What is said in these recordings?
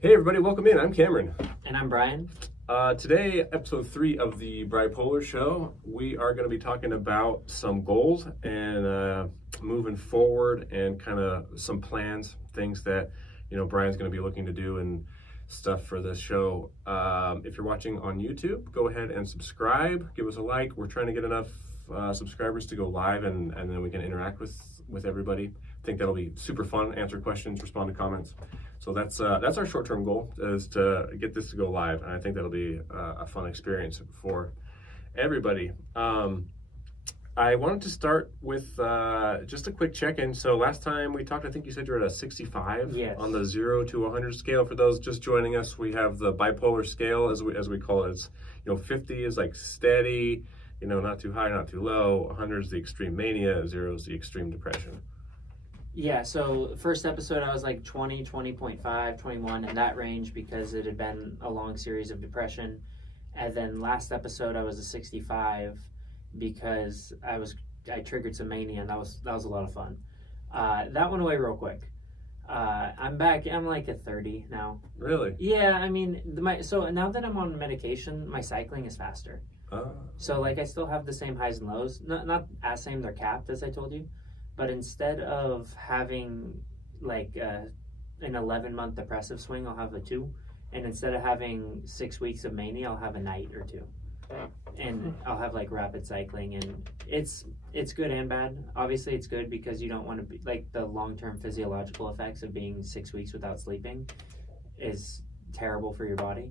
Hey everybody, welcome in. I'm Cameron. And I'm Brian. Today, episode 3 of the Bipolar Show, we are going to be talking about some goals and moving forward and kind of some plans, things that, Brian's going to be looking to do and stuff for this show. If you're watching on YouTube, go ahead and subscribe, give us a like. We're trying to get enough subscribers to go live and then we can interact with everybody. I think that'll be super fun, answer questions, respond to comments. So that's our short-term goal, is to get this to go live, and I think that'll be a fun experience for everybody. I wanted to start with just a quick check-in. So last time we talked, I think you said you're at a 65 Yes. on the 0 to 100 scale. For those just joining us, we have the bipolar scale, as we call it. It's, 50 is like steady, not too high, not too low. 100 is the extreme mania, 0 is the extreme depression. Yeah, so first episode I was like 20, 20.5, 21 in that range because it had been a long series of depression. And then last episode I was a 65 because I triggered some mania, and that was a lot of fun. That went away real quick. I'm back. I'm like a 30 now. Really? Yeah, I mean, so now that I'm on medication, my cycling is faster. So like I still have the same highs and lows. Not as same, they're capped as I told you. But instead of having like an 11-month depressive swing, I'll have a 2. And instead of having 6 weeks of mania, I'll have a night or 2. And I'll have like rapid cycling, and it's good and bad. Obviously it's good because you don't want to be like the long-term physiological effects of being 6 weeks without sleeping is terrible for your body.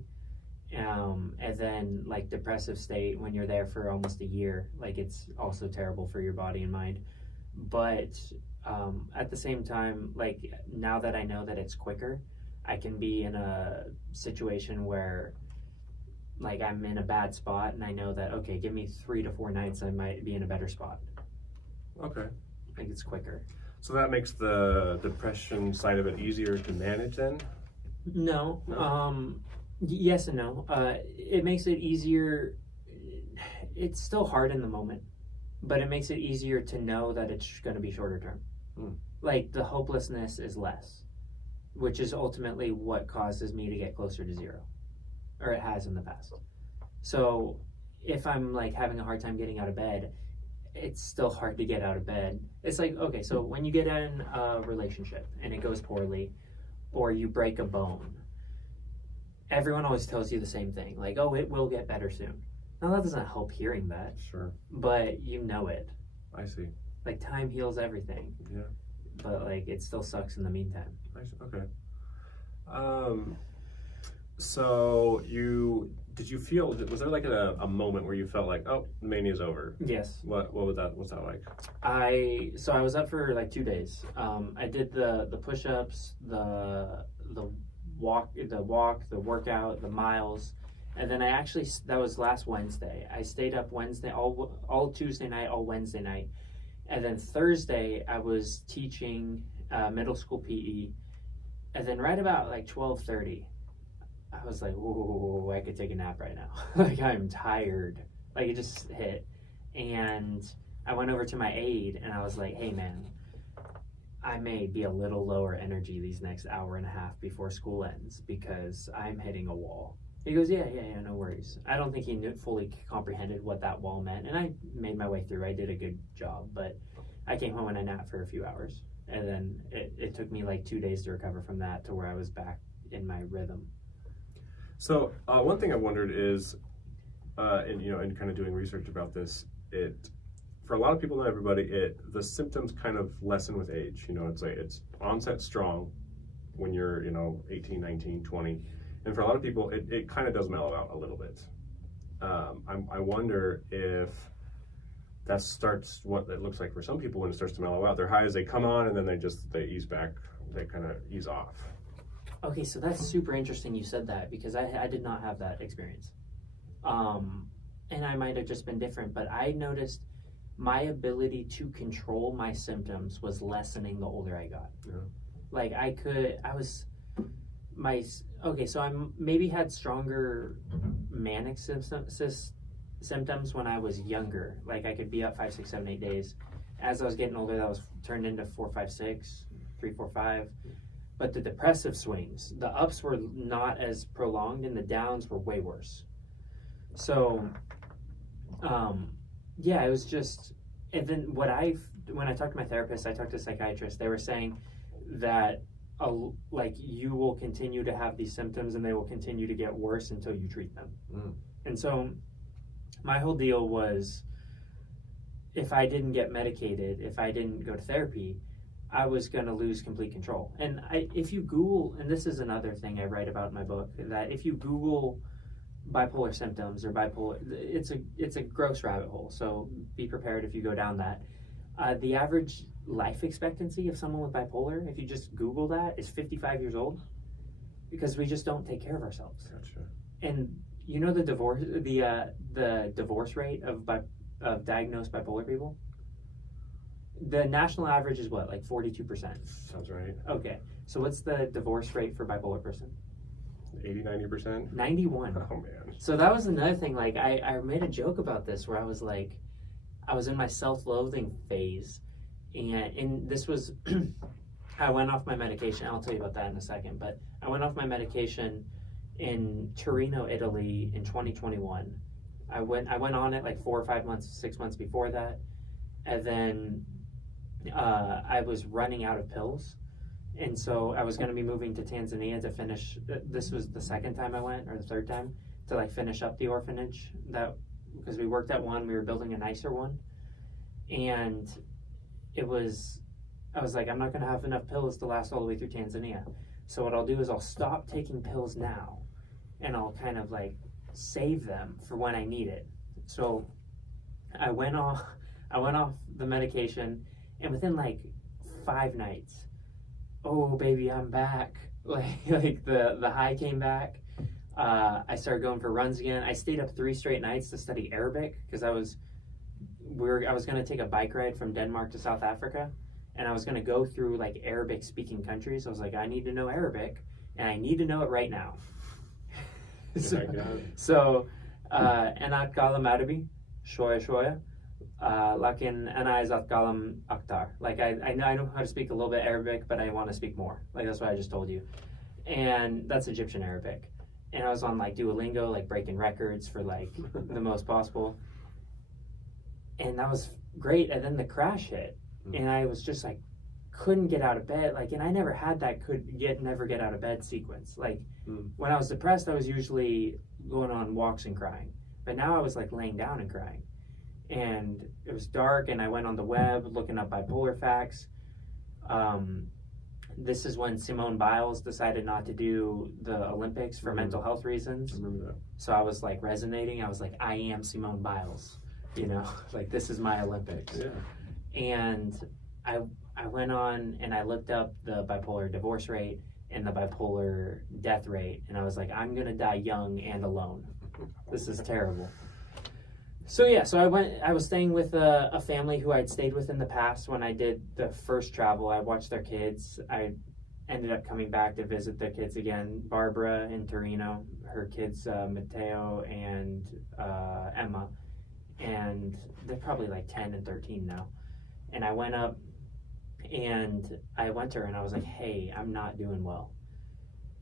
And then like depressive state when you're there for almost a year, like it's also terrible for your body and mind. But at the same time, like now that I know that it's quicker, I can be in a situation where like I'm in a bad spot and I know that, okay, give me 3 to 4 nights, I might be in a better spot. Okay. Like it's quicker. So that makes the depression side of it easier to manage then? No. Yes and no. It makes it easier. It's still hard in the moment, but it makes it easier to know that it's going to be shorter term. Like the hopelessness is less, which is ultimately what causes me to get closer to 0, or it has in the past. So if I'm like having a hard time getting out of bed, it's still hard to get out of bed. It's like, okay, so when you get in a relationship and it goes poorly, or you break a bone, everyone always tells you the same thing, like, oh, it will get better soon. Now that doesn't help hearing that. Sure. But you know it. I see. Like time heals everything. Yeah. But like it still sucks in the meantime. I see. Okay. So did you feel, was there like a moment where you felt like, oh, mania's over? Yes. What's that like? I was up for like 2 days. I did the push-ups, the walk, the workout, the miles. And then that was last Wednesday. I stayed up Wednesday, all Tuesday night, all Wednesday night. And then Thursday, I was teaching middle school PE. And then right about like 12:30, I was like, whoa, I could take a nap right now. Like I'm tired. Like it just hit. And I went over to my aide and I was like, hey man, I may be a little lower energy these next hour and a half before school ends because I'm hitting a wall. He goes, yeah, no worries. I don't think he fully comprehended what that wall meant, and I made my way through. I did a good job, but I came home and I napped for a few hours, and then it took me like 2 days to recover from that to where I was back in my rhythm. So one thing I wondered is, in kind of doing research about this, for a lot of people, not everybody, the symptoms kind of lessen with age. It's like it's onset strong when you're 18, 19, 20. And for a lot of people, it kind of does mellow out a little bit. I wonder if that starts what it looks like for some people when it starts to mellow out. Their highs, they come on and then they ease back, they kind of ease off. Okay, so that's super interesting you said that because I did not have that experience. And I might have just been different, but I noticed my ability to control my symptoms was lessening the older I got. Yeah. Like so I maybe had stronger manic symptoms when I was younger. Like I could be up 5, 6, 7, 8 days. As I was getting older, that was turned into 4, 5, 6, 3, 4, 5. But the depressive swings, the ups were not as prolonged and the downs were way worse. So, yeah, it was just, and then when I talked to my therapist, I talked to a psychiatrist, they were saying that like you will continue to have these symptoms and they will continue to get worse until you treat them. And so my whole deal was, if I didn't get medicated, if I didn't go to therapy, I was going to lose complete control. And if you Google, and this is another thing I write about in my book, that if you Google bipolar symptoms or bipolar, it's a gross rabbit hole. So be prepared if you go down that. The average life expectancy of someone with bipolar, if you just Google that, is 55 years old, because we just don't take care of ourselves. Gotcha. And you know the divorce rate of diagnosed bipolar people? The national average is what, like 42%? Sounds right. Okay, so what's the divorce rate for bipolar person? 80, 90%? 91. Oh, man. So that was another thing, like, I made a joke about this where I was like, I was in my self-loathing phase, and this was, I went off my medication, I'll tell you about that in a second, but I went off my medication in Torino, Italy in 2021. I went on it like 4 or 5 months, 6 months before that, and then I was running out of pills, and so I was going to be moving to Tanzania to finish. This was the second time I went, or the third time, to like finish up the orphanage, because we worked at one, we were building a nicer one, and I was like, I'm not going to have enough pills to last all the way through Tanzania. So what I'll do is I'll stop taking pills now, and I'll kind of like save them for when I need it. So I went off the medication, and within like 5 nights, oh baby, I'm back. Like the high came back. I started going for runs again. I stayed up 3 straight nights to study Arabic, because I was going to take a bike ride from Denmark to South Africa, and I was going to go through like Arabic speaking countries. I was like, I need to know Arabic, and I need to know it right now. So أنا أتكلم عربي شوية شوية لكن أنا عايز أتكلم أكتر. Like I know how to speak a little bit Arabic, but I want to speak more. Like that's what I just told you. And that's Egyptian Arabic. And I was on like Duolingo, like breaking records for like the most possible. And that was great. And then the crash hit, and I was just like, couldn't get out of bed. Like, and I never had that never get out of bed sequence. Like when I was depressed, I was usually going on walks and crying. But now I was like laying down and crying. And it was dark, and I went on the web looking up bipolar facts. This is when Simone Biles decided not to do the Olympics for mental health reasons. I remember that. So I was like resonating. I was like, I am Simone Biles, you know, like this is my Olympics. Yeah. And I went on and I looked up the bipolar divorce rate and the bipolar death rate, and I was like, I'm gonna die young and alone. This is terrible. So yeah, so I was staying with a family who I'd stayed with in the past. When I did the first travel, I watched their kids. I ended up coming back to visit their kids again. Barbara in Torino, her kids Matteo and Emma, and they're probably like 10 and 13 now. And I went up and I went to her and I was like, hey, I'm not doing well.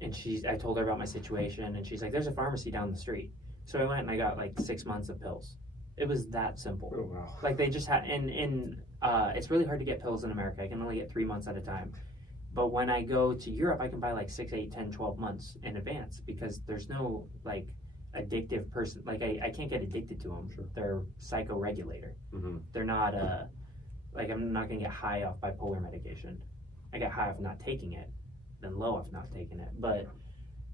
And I told her about my situation, and she's like, there's a pharmacy down the street. So I went and I got like 6 months of pills. It was that simple. Oh, wow. Like they just had, and it's really hard to get pills in America. I can only get 3 months at a time. But when I go to Europe, I can buy like 6, 8, 10, 12 months in advance, because there's no like addictive person. Like I can't get addicted to them. Sure. They're psychoregulator. Mm-hmm. They're not like I'm not gonna get high off bipolar medication. I get high off not taking it, then low off not taking it. But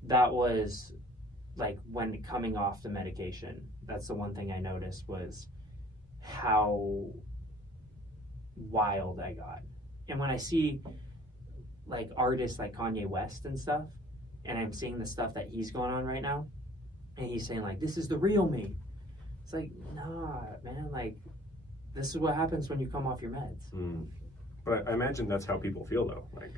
that was like when coming off the medication, that's the one thing I noticed was how wild I got. And when I see like artists like Kanye West and stuff, and I'm seeing the stuff that he's going on right now, and he's saying like, this is the real me. It's like, nah, man, like this is what happens when you come off your meds. But I imagine that's how people feel though. Like,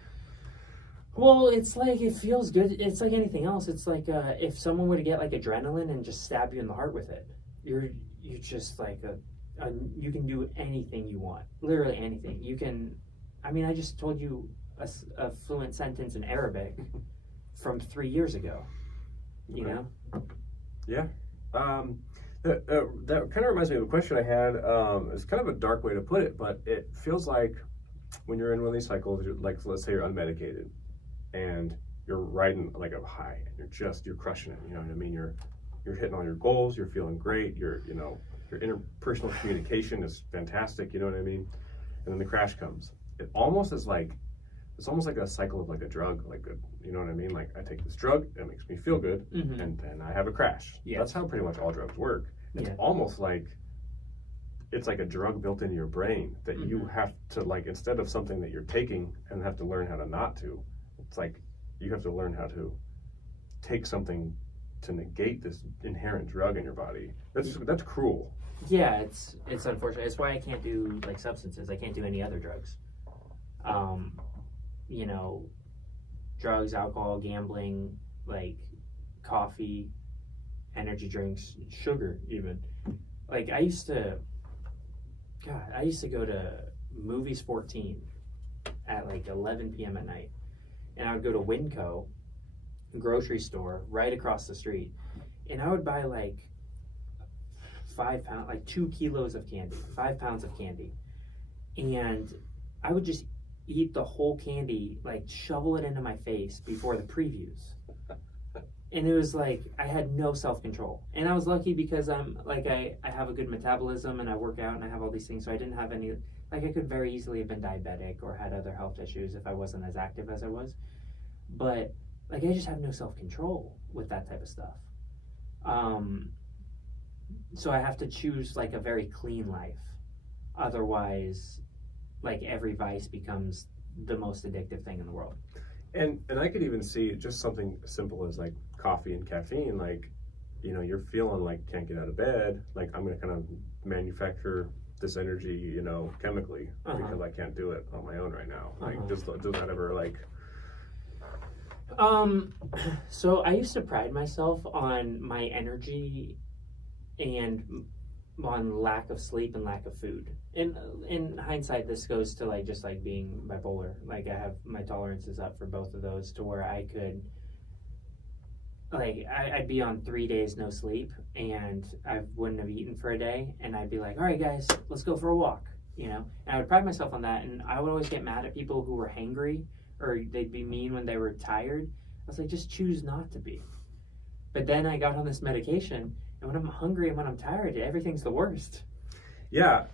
well, it's like, it feels good. It's like anything else. It's like if someone were to get like adrenaline and just stab you in the heart with it, you're just like you can do anything you want, literally anything. You can, I mean, I just told you a fluent sentence in Arabic from 3 years ago. You know? Yeah. That kind of reminds me of a question I had. It's kind of a dark way to put it, but it feels like when you're in one of these cycles, like let's say you're unmedicated, and you're riding like a high, and you're crushing it. You know what I mean? You're hitting all your goals. You're feeling great. Your interpersonal communication is fantastic. You know what I mean? And then the crash comes. It's almost like a cycle of like a drug, you know what I mean? Like I take this drug, it makes me feel good, and then I have a crash. Yes. That's how pretty much all drugs work. It's almost like it's like a drug built into your brain that you have to, like, instead of something that you're taking and have to learn how to not to, it's like you have to learn how to take something to negate this inherent drug in your body. That's cruel. Yeah, it's unfortunate. It's why I can't do like substances. I can't do any other drugs. You know, drugs, alcohol, gambling, like coffee, energy drinks, sugar even. Like I used to go to Movies 14 at like 11 p.m. at night. And I would go to Winco, grocery store right across the street. And I would buy like 5 pounds, like 2 kilos of candy, 5 pounds of candy. And I would just eat the whole candy, like shovel it into my face before the previews. And it was like, I had no self-control. And I was lucky because I'm like, I have a good metabolism and I work out and I have all these things. So I didn't have any, like I could very easily have been diabetic or had other health issues if I wasn't as active as I was. But like, I just have no self-control with that type of stuff. So I have to choose like a very clean life. Otherwise, like every vice becomes the most addictive thing in the world. And I could even see just something simple as like coffee and caffeine, like, you know, you're feeling like you can't get out of bed, like I'm going to kind of manufacture this energy, you know, chemically because I can't do it on my own right now. Like, does that ever like... So I used to pride myself on my energy and on lack of sleep and lack of food. And in hindsight, this goes to like just like being bipolar. Like I have my tolerances up for both of those to where I could, like I'd be on 3 days no sleep and I wouldn't have eaten for a day, and I'd be like, all right guys, let's go for a walk, you know. And I would pride myself on that, and I would always get mad at people who were hangry or they'd be mean when they were tired. I was like, just choose not to be. But then I got on this medication, and when I'm hungry and when I'm tired, everything's the worst. Yeah,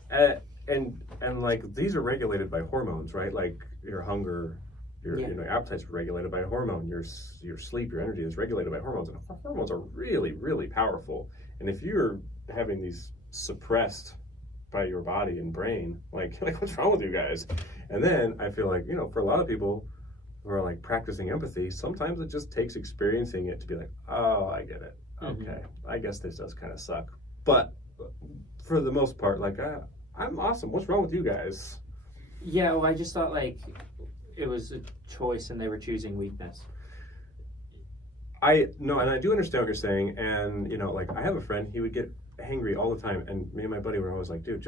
and like these are regulated by hormones, right? Like your hunger, your you know, appetite's regulated by a hormone. Your sleep, your energy is regulated by hormones, and hormones are really, really powerful. And if you're having these suppressed by your body and brain, like what's wrong with you guys? And then I feel like, you know, for a lot of people who are like practicing empathy, sometimes it just takes experiencing it to be like, oh, I get it. Okay, I guess this does kind of suck. But for the most part, like, I'm awesome. What's wrong with you guys? Yeah, well, I just thought like it was a choice and they were choosing weakness. No, and I do understand what you're saying. And, you know, like I have a friend, he would get hangry all the time. And me and my buddy were always like, dude,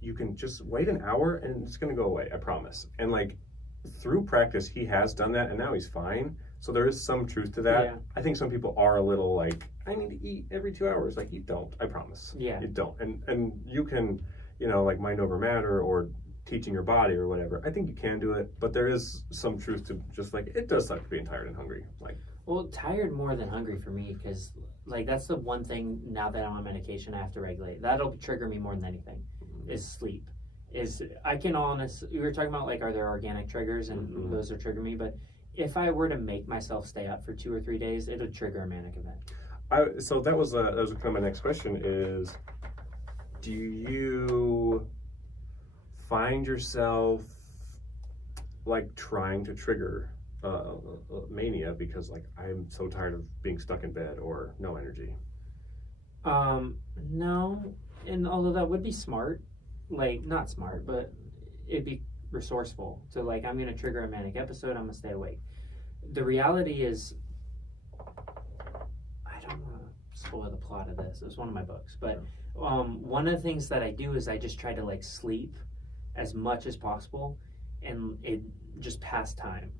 you can just wait an hour and it's going to go away. I promise. And like through practice, he has done that and now he's fine. So there is some truth to that. Yeah. I think some people are a little like, I need to eat every 2 hours. Like, you don't, I promise. Yeah. You don't. And you can, you know, like mind over matter or teaching your body or whatever. I think you can do it, but there is some truth to just like, it does suck being tired and hungry. Like, well, tired more than hungry for me, because like that's the one thing now that I'm on medication I have to regulate. That'll trigger me more than anything, is sleep. I can honestly, we were talking about like, are there organic triggers, and those are trigger me, but if I were to make myself stay up for 2 or 3 days, it'll trigger a manic event. So that was kind of my next question is, do you find yourself like trying to trigger mania because like I'm so tired of being stuck in bed or no energy? No, and although that would be smart, like not smart, but it'd be resourceful. So like, I'm going to trigger a manic episode, I'm going to stay awake. The reality is, I don't want to spoil the plot of this. It was one of my books, but one of the things that I do is I just try to like sleep as much as possible. and it just past time.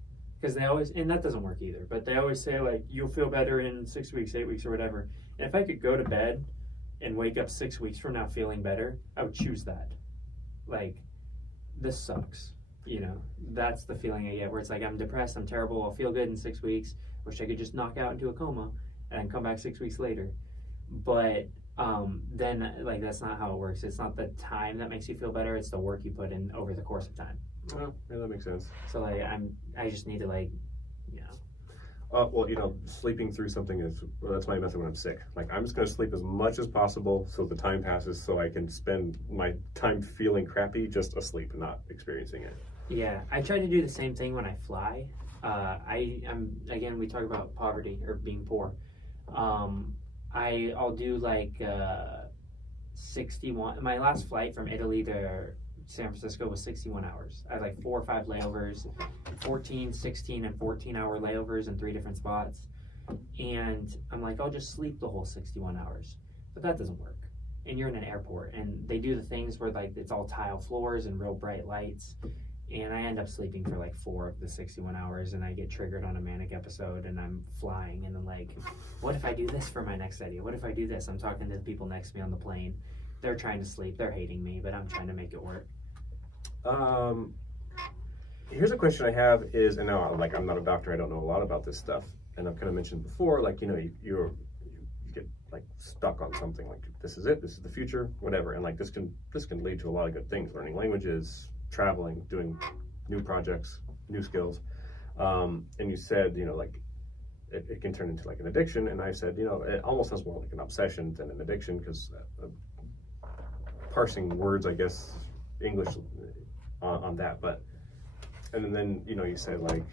Because they always, and that doesn't work either, but they always say like, you'll feel better in 6 weeks, 8 weeks, or whatever. And if I could go to bed and wake up 6 weeks from now feeling better, I would choose that. Like, this sucks. You know, that's the feeling I get, where it's like, I'm depressed, I'm terrible, I'll feel good in 6 weeks. Wish I could just knock out into a coma and come back 6 weeks later. But then, like, that's not how it works. It's not the time that makes you feel better, it's the work you put in over the course of time. Oh, yeah, that makes sense. So like, I just need to, like, you know. Well, you know, sleeping through something that's my method when I'm sick. Like, I'm just going to sleep as much as possible so the time passes, so I can spend my time feeling crappy just asleep, not experiencing it. Yeah, I try to do the same thing when I fly. I'm again, we talk about poverty or being poor. I'll do like 61. My last flight from Italy to San Francisco was 61 hours. I had like 4 or 5 layovers, 14, 16, and 14-hour layovers in 3 different spots. And I'm like, I'll just sleep the whole 61 hours. But that doesn't work. And you're in an airport, and they do the things where like it's all tile floors and real bright lights. And I end up sleeping for like 4 of the 61 hours, and I get triggered on a manic episode, and I'm flying, and I'm like, what if I do this for my next idea? What if I do this? I'm talking to the people next to me on the plane. They're trying to sleep. They're hating me, but I'm trying to make it work. Here's a question I have is, and now, like, I'm not a doctor, I don't know a lot about this stuff, and I've kind of mentioned before, like, you know, you get like stuck on something, like, this is it, this is the future, whatever, and like this can lead to a lot of good things, learning languages, traveling, doing new projects, new skills, and you said, you know, like, it can turn into like an addiction, and I said, you know, it almost sounds more like an obsession than an addiction, because parsing words, I guess, English on that, but, and then, you know, you said, like,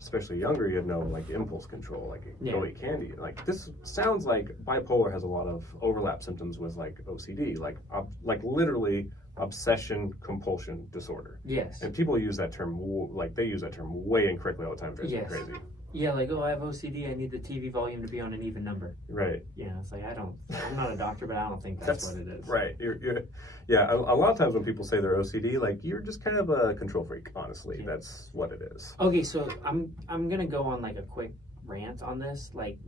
especially younger, you have no, like, impulse control, like, go eat candy. Like, this sounds like bipolar has a lot of overlap symptoms with, like, OCD, like literally obsession compulsion disorder. Yes. And people use that term, like, they use that term way incorrectly all the time, drives me crazy. Yeah, like, oh, I have OCD, I need the TV volume to be on an even number. Right. Yeah, it's like, I'm not a doctor, but I don't think that's what it is. Right. Yeah, a lot of times when people say they're OCD, like, you're just kind of a control freak, honestly. Yeah. That's what it is. Okay, so I'm going to go on, like, a quick rant on this. Like,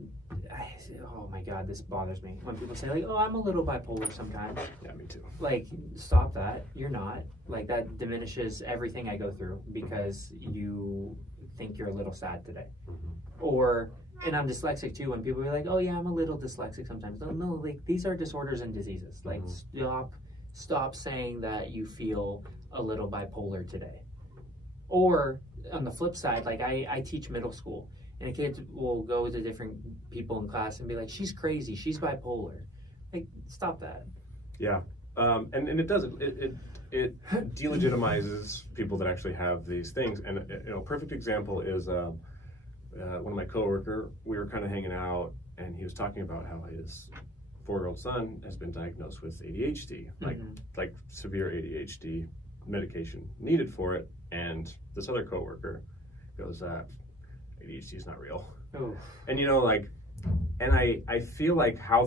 oh my God, this bothers me. When people say, like, oh, I'm a little bipolar sometimes. Yeah, me too. Like, stop that. You're not. Like, that diminishes everything I go through because you think you're a little sad today. Mm-hmm. Or, and I'm dyslexic too, when people are like, oh yeah, I'm a little dyslexic sometimes. No, like, these are disorders and diseases. Like, stop saying that you feel a little bipolar today. Or on the flip side, like, I teach middle school, and a kid will go to different people in class and be like, she's crazy, she's bipolar. Like, stop that. Yeah. And it does, it delegitimizes people that actually have these things. And, you know, a perfect example is one of my coworker, we were kind of hanging out, and he was talking about how his 4-year-old son has been diagnosed with ADHD, like severe ADHD, medication needed for it. And this other coworker goes, ADHD is not real. Oh. And, you know, like, and I feel like how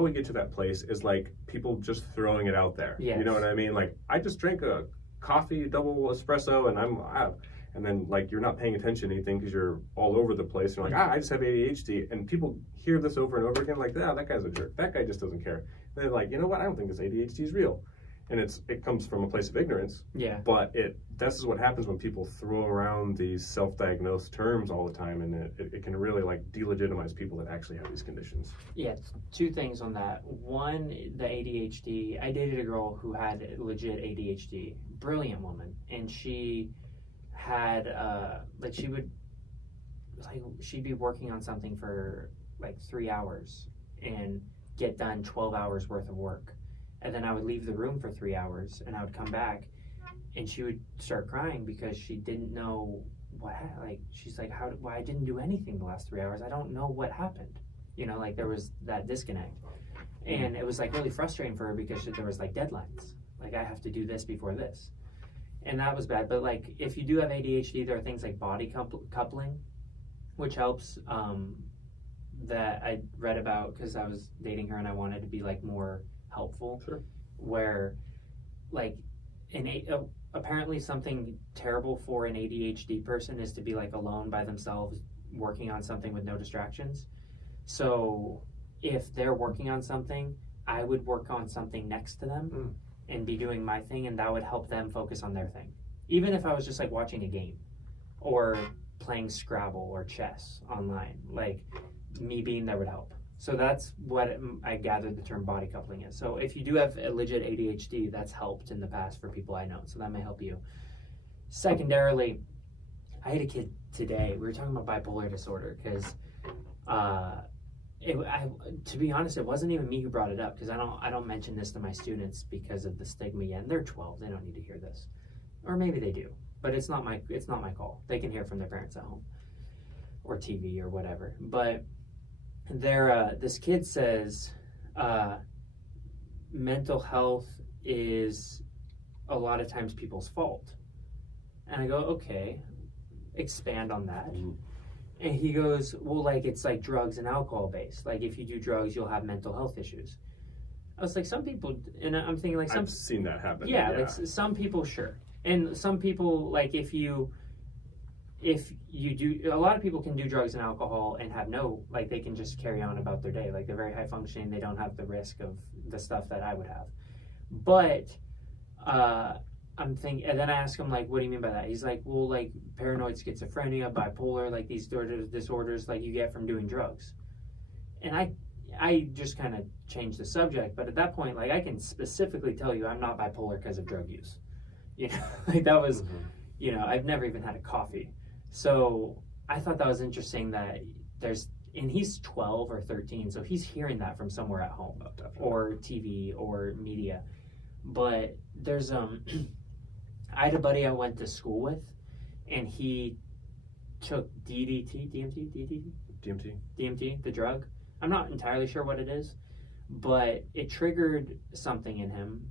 we get to that place is like people just throwing it out there. Yes. You know what I mean? Like, I just drank a coffee, double espresso, and I'm out. And then, like, you're not paying attention to anything because you're all over the place. You're like, I just have ADHD. And people hear this over and over again, like, that guy's a jerk. That guy just doesn't care. And they're like, you know what? I don't think this ADHD is real. And it comes from a place of ignorance. Yeah. But this is what happens when people throw around these self-diagnosed terms all the time, and it can really, like, delegitimize people that actually have these conditions. Yeah, 2 things on that. One, the ADHD. I dated a girl who had legit ADHD. Brilliant woman. And she had, she'd be working on something for, like, 3 hours and get done 12 hours worth of work. And then I would leave the room for 3 hours, and I would come back, and she would start crying because she didn't know what, like, she's like, why I didn't do anything the last 3 hours. I don't know what happened. You know, like, there was that disconnect. And it was, like, really frustrating for her because there was, like, deadlines. Like, I have to do this before this. And that was bad. But, like, if you do have ADHD, there are things like body coupling, which helps, that I read about because I was dating her and I wanted to be, like, more helpful. Sure. Where, like, apparently something terrible for an ADHD person is to be like alone by themselves working on something with no distractions. So if they're working on something, I would work on something next to them and be doing my thing, and that would help them focus on their thing. Even if I was just like watching a game or playing Scrabble or chess online, like me being there would help. So that's what I gathered the term body coupling is. So if you do have a legit ADHD, that's helped in the past for people I know. So that may help you. Secondarily, I had a kid today. We were talking about bipolar disorder because, to be honest, it wasn't even me who brought it up, because I don't mention this to my students because of the stigma yet. And they're 12; they don't need to hear this, or maybe they do, but it's not my call. They can hear from their parents at home, or TV or whatever. But this kid says mental health is a lot of times people's fault, and I go, okay, expand on that. And he goes, well, like, it's like drugs and alcohol based. Like, if you do drugs, you'll have mental health issues. I was like, some people, and I'm thinking like I've seen that happen. Yeah, like some people, sure. And some people, like, if you do, a lot of people can do drugs and alcohol and have like, they can just carry on about their day. Like, they're very high functioning. They don't have the risk of the stuff that I would have. But I'm thinking, and then I ask him, like, what do you mean by that? He's like, well, like, paranoid schizophrenia, bipolar, like these disorders like you get from doing drugs. And I just kind of changed the subject, but at that point, like, I can specifically tell you I'm not bipolar because of drug use. You know, like, that was, you know, I've never even had a coffee. So I thought that was interesting that and he's 12 or 13, so he's hearing that from somewhere at home or TV or media. But there's I had a buddy I went to school with, and he took DMT, the drug. I'm not entirely sure what it is, but it triggered something in him,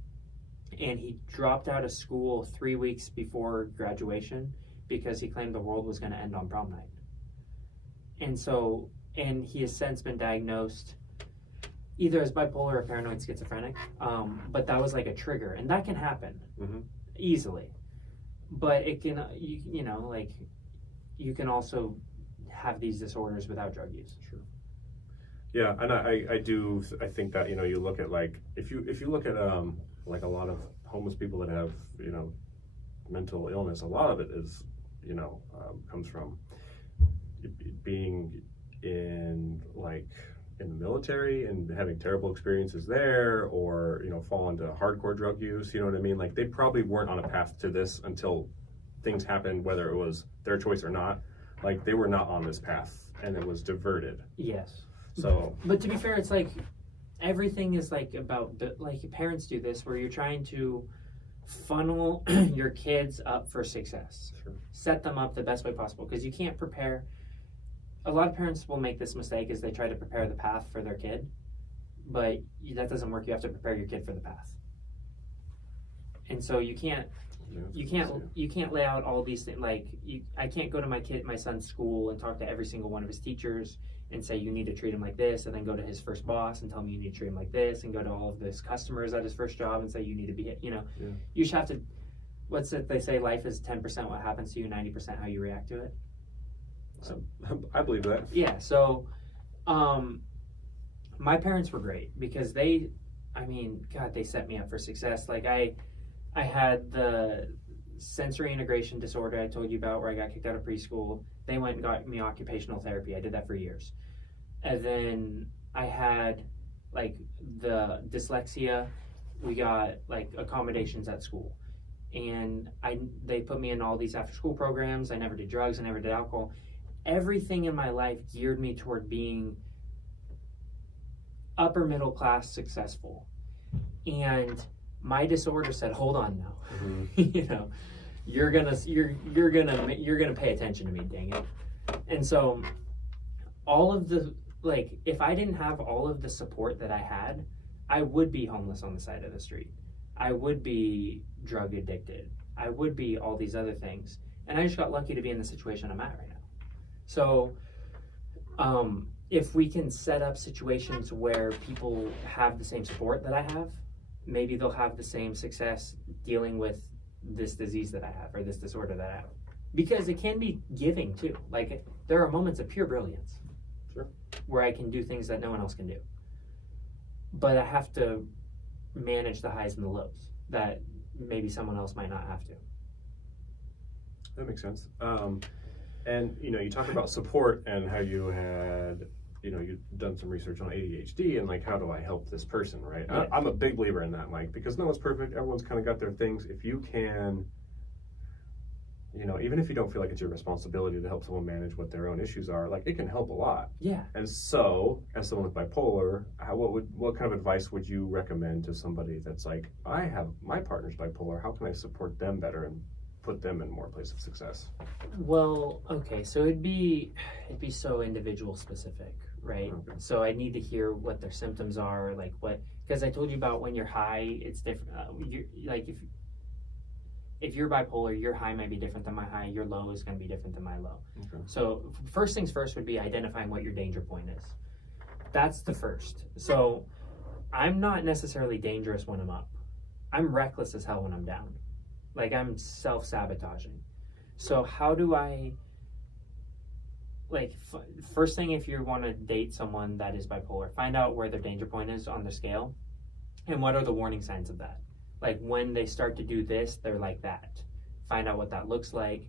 and he dropped out of school 3 weeks before graduation because he claimed the world was going to end on prom night. And he has since been diagnosed either as bipolar or paranoid schizophrenic, but that was like a trigger, and that can happen easily. But it can, you know, like, you can also have these disorders without drug use. Sure. Yeah, and I think that, you know, you look at, like, if you look at like a lot of homeless people that have, you know, mental illness, a lot of it is, you know, comes from being in the military and having terrible experiences there, or, you know, fall into hardcore drug use. You know what I mean? Like, they probably weren't on a path to this until things happened, whether it was their choice or not. Like, they were not on this path, and it was diverted. Yes. So, but to be fair, it's like everything is like about like parents do this, where you're trying to funnel your kids up for success. Sure. Set them up the best way possible, because you can't prepare. A lot of parents will make this mistake, is they try to prepare the path for their kid, but that doesn't work. You have to prepare your kid for the path. And so you can't lay out all these things. Like, I can't go to my son's school and talk to every single one of his teachers and say, you need to treat him like this, and then go to his first boss and tell him you need to treat him like this, and go to all of his customers at his first job and say you need to be, you know, you just have to, what's it they say, life is 10% what happens to you, 90% how you react to it. So I believe that. Yeah, so my parents were great, because they set me up for success. Like, I had the sensory integration disorder I told you about, where I got kicked out of preschool. They went and got me occupational therapy. I did that for years. And then I had, like, the dyslexia. We got, like, accommodations at school. And they put me in all these after-school programs. I never did drugs. I never did alcohol. Everything in my life geared me toward being upper middle class successful. And my disorder said, hold on now. You know, you're gonna pay attention to me, dang it. And so all of the, like, if I didn't have all of the support that I had, I would be homeless on the side of the street. I would be drug addicted. I would be all these other things. And I just got lucky to be in the situation I'm at right now. So if we can set up situations where people have the same support that I have, maybe they'll have the same success dealing with this disease that I have or this disorder that I have. Because it can be giving too. Like there are moments of pure brilliance. Sure. Where I can do things that no one else can do. But I have to manage the highs and the lows that maybe someone else might not have to. That makes sense. And you talk about support and how you had, you've done some research on ADHD and like, how do I help this person, right? Yeah. I'm a big believer in that, Mike, because no one's perfect. Everyone's kind of got their things. If you can, even if you don't feel like it's your responsibility to help someone manage what their own issues are, like it can help a lot. Yeah. And so, as someone with bipolar, what kind of advice would you recommend to somebody that's like, I have my partner's bipolar. How can I support them better and put them in more place of success? Well, okay, so it'd be so individual specific, right? Okay. So I need to hear what their symptoms are, like because I told you about when you're high, it's different. If you're bipolar, your high might be different than my high. Your low is going to be different than my low. Okay. So first things first would be identifying what your danger point is. That's the first. So I'm not necessarily dangerous when I'm up. I'm reckless as hell when I'm down. Like I'm self-sabotaging. So how do I, first thing, if you want to date someone that is bipolar, find out where their danger point is on the scale and what are the warning signs of that. Like when they start to do this, they're like that. Find out what that looks like.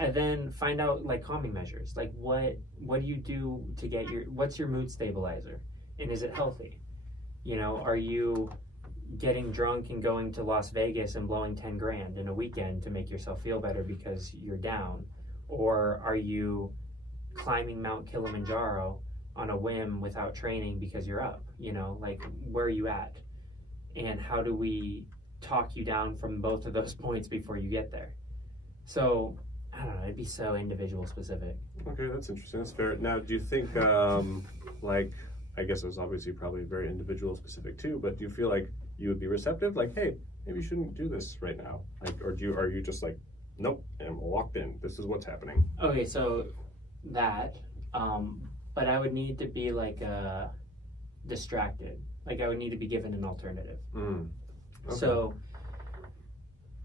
And then find out like calming measures. Like what do you do to get what's your mood stabilizer? And is it healthy? Are you getting drunk and going to Las Vegas and blowing 10 grand in a weekend to make yourself feel better because you're down? Or are you climbing Mount Kilimanjaro on a whim without training because you're up? Like where are you at? And how do we talk you down from both of those points before you get there? So I don't know, it'd be so individual specific. Okay, that's interesting. That's fair. Now, do you think, I guess it was obviously probably very individual specific too, but do you feel like you would be receptive? Like, hey, maybe you shouldn't do this right now. Like, or are you just like, nope, I'm locked in. This is what's happening. Okay, so that, but I would need to be like distracted. Like I would need to be given an alternative. Okay. So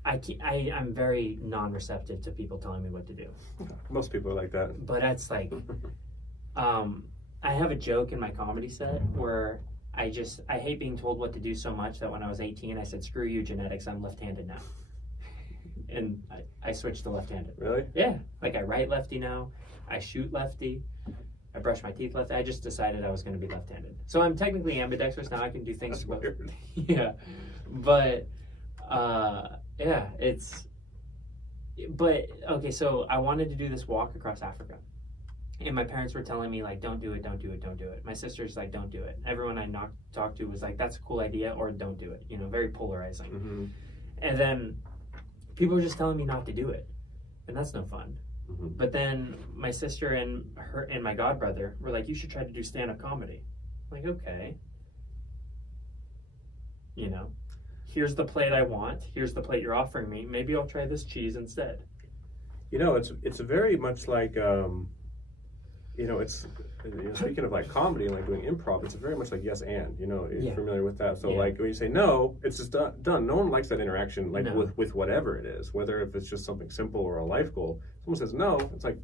I'm very non-receptive to people telling me what to do. Most people are like that. But that's like, I have a joke in my comedy set where I hate being told what to do so much that when I was 18, I said, screw you, genetics, I'm left-handed now. And I switched to left-handed. Really? Yeah. Like I write lefty now. I shoot lefty. I brush my teeth lefty. I just decided I was going to be left-handed. So I'm technically ambidextrous now. I can do things. That's weird. Yeah. But, okay, so I wanted to do this walk across Africa. And my parents were telling me, like, don't do it, don't do it, don't do it. My sister's like, don't do it. Everyone I talked to was like, that's a cool idea, or don't do it. Very polarizing. Mm-hmm. And then people were just telling me not to do it. And that's no fun. Mm-hmm. But then my sister and my godbrother were like, you should try to do stand-up comedy. I'm like, okay. Here's the plate I want. Here's the plate you're offering me. Maybe I'll try this cheese instead. It's very much like, it's speaking of like comedy and like doing improv, it's very much like yes and, you're familiar with that. So like when you say no, it's just done. No one likes that interaction with whatever it is, whether if it's just something simple or a life goal. Someone says no, it's like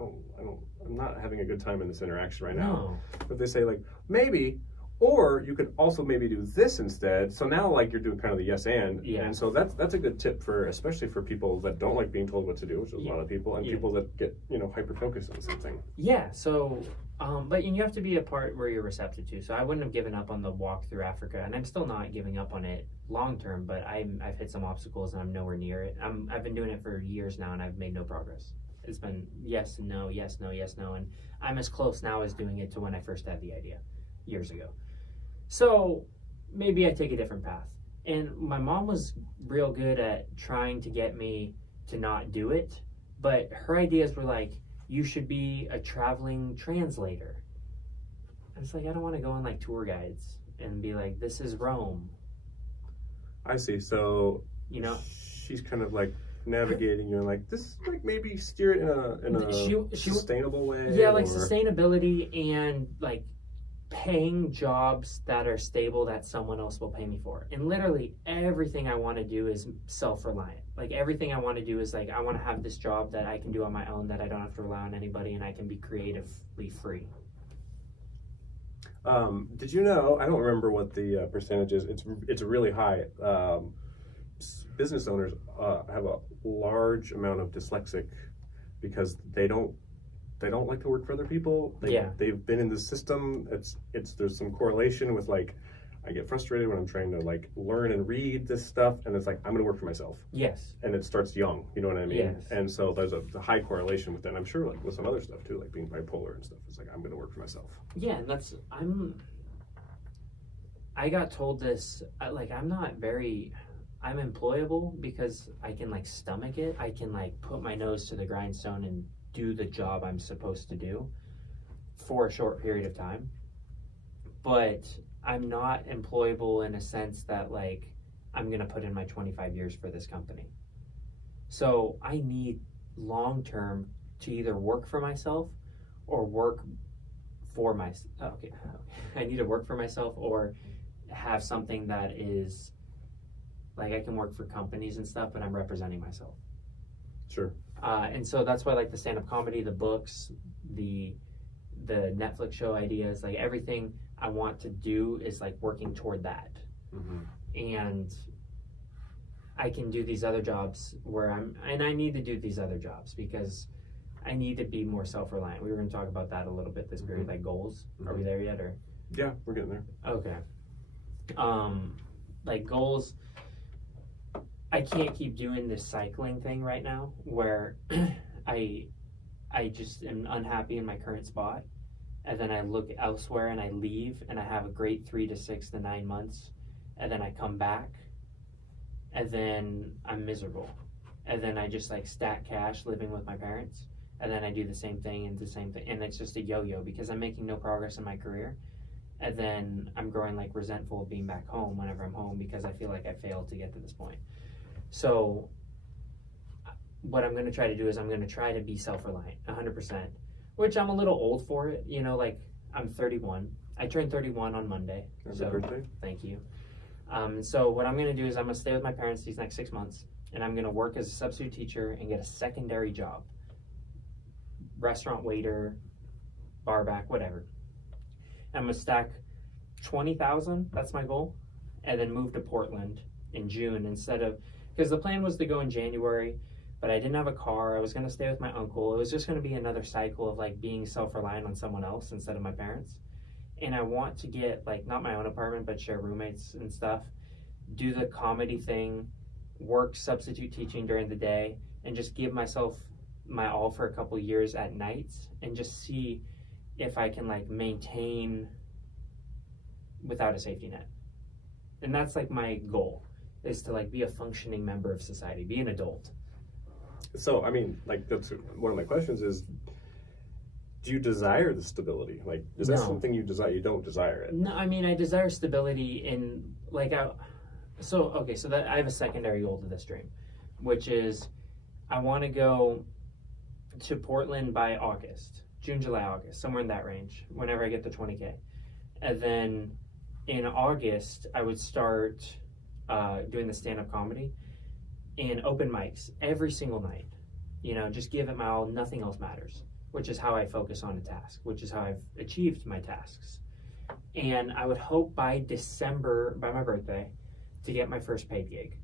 I'm not having a good time in this interaction right now. But they say like maybe, or you could also maybe do this instead. So now like you're doing kind of the yes and. Yeah. And so that's a good tip especially for people that don't like being told what to do, which is a lot of people, and people that get, hyper focused on something. Yeah. So, but you have to be a part where you're receptive to. So I wouldn't have given up on the walk through Africa, and I'm still not giving up on it long term, but I've hit some obstacles and I'm nowhere near it. I've been doing it for years now and I've made no progress. It's been yes and no, yes, no, yes, no. And I'm as close now as doing it to when I first had the idea years ago. So maybe I take a different path. And my mom was real good at trying to get me to not do it, but her ideas were like, you should be a traveling translator. I was like, I don't want to go on like tour guides and be like, this is Rome. I see. So she's kind of like navigating you and like this, like maybe steer it in a sustainable way. Yeah, like sustainability and like paying jobs that are stable that someone else will pay me for. And literally everything I want to do is self-reliant. Like everything I want to do is like, I want to have this job that I can do on my own, that I don't have to rely on anybody, and I can be creatively free. Did you know, I don't remember what the percentage is, it's really high. Business owners have a large amount of dyslexic because they don't like to work for other people. They've been in the system. There's some correlation with like, I get frustrated when I'm trying to like learn and read this stuff, and it's like, I'm gonna work for myself. Yes. And it starts young, you know what I mean? Yes. And so there's a high correlation with that. And I'm sure like with some other stuff too, like being bipolar and stuff. It's like, I'm gonna work for myself. Yeah, and I got told this, like I'm employable because I can like stomach it. I can like put my nose to the grindstone and do the job I'm supposed to do for a short period of time. But I'm not employable in a sense that like I'm gonna put in my 25 years for this company. So I need long term to either work for myself or work for myself. Okay. I need to work for myself or have something that is like I can work for companies and stuff, but I'm representing myself. Sure. And so that's why like the stand-up comedy, the books, the Netflix show ideas, like everything I want to do is like working toward that. Mm-hmm. And I can do these other jobs and I need to do these other jobs because I need to be more self-reliant. We were going to talk about that a little bit this period, like goals. Mm-hmm. Are we there yet? Or yeah, we're getting there. Okay. Like goals, I can't keep doing this cycling thing right now where I just am unhappy in my current spot, and then I look elsewhere and I leave and I have a great 3 to 6 to 9 months, and then I come back and then I'm miserable, and then I just like stack cash living with my parents, and then I do the same thing and and it's just a yo-yo because I'm making no progress in my career. And then I'm growing like resentful of being back home whenever I'm home because I feel like I failed to get to this point. So what I'm going to try to do is I'm going to try to be self-reliant 100%, which I'm a little old for it. You know, like I'm 31. I turned 31 on Monday. Happy birthday. Thank you. So what I'm going to do is I'm going to stay with my parents these next 6 months, and I'm going to work as a substitute teacher and get a secondary job. Restaurant waiter, bar back, whatever. I'm gonna stack 20,000. That's my goal, and then move to Portland in June because the plan was to go in January, but I didn't have a car. I was gonna stay with my uncle. It was just gonna be another cycle of like being self-reliant on someone else instead of my parents. And I want to get like not my own apartment, but share roommates and stuff. Do the comedy thing, work substitute teaching during the day, and just give myself my all for a couple years at nights, and just see if I can like maintain without a safety net. And that's like my goal, is to like be a functioning member of society, be an adult. So, I mean, like that's one of my questions is, do you desire the stability? Like, is that something you desire? You don't desire it? No, I mean, I desire stability in like, so that I have a secondary goal to this dream, which is I want to go to Portland by August. June, July, August, somewhere in that range, whenever I get to 20K. And then in August, I would start doing the stand-up comedy and open mics every single night. You know, just give it my all, nothing else matters, which is how I focus on a task, which is how I've achieved my tasks. And I would hope by December, by my birthday, to get my first paid gig.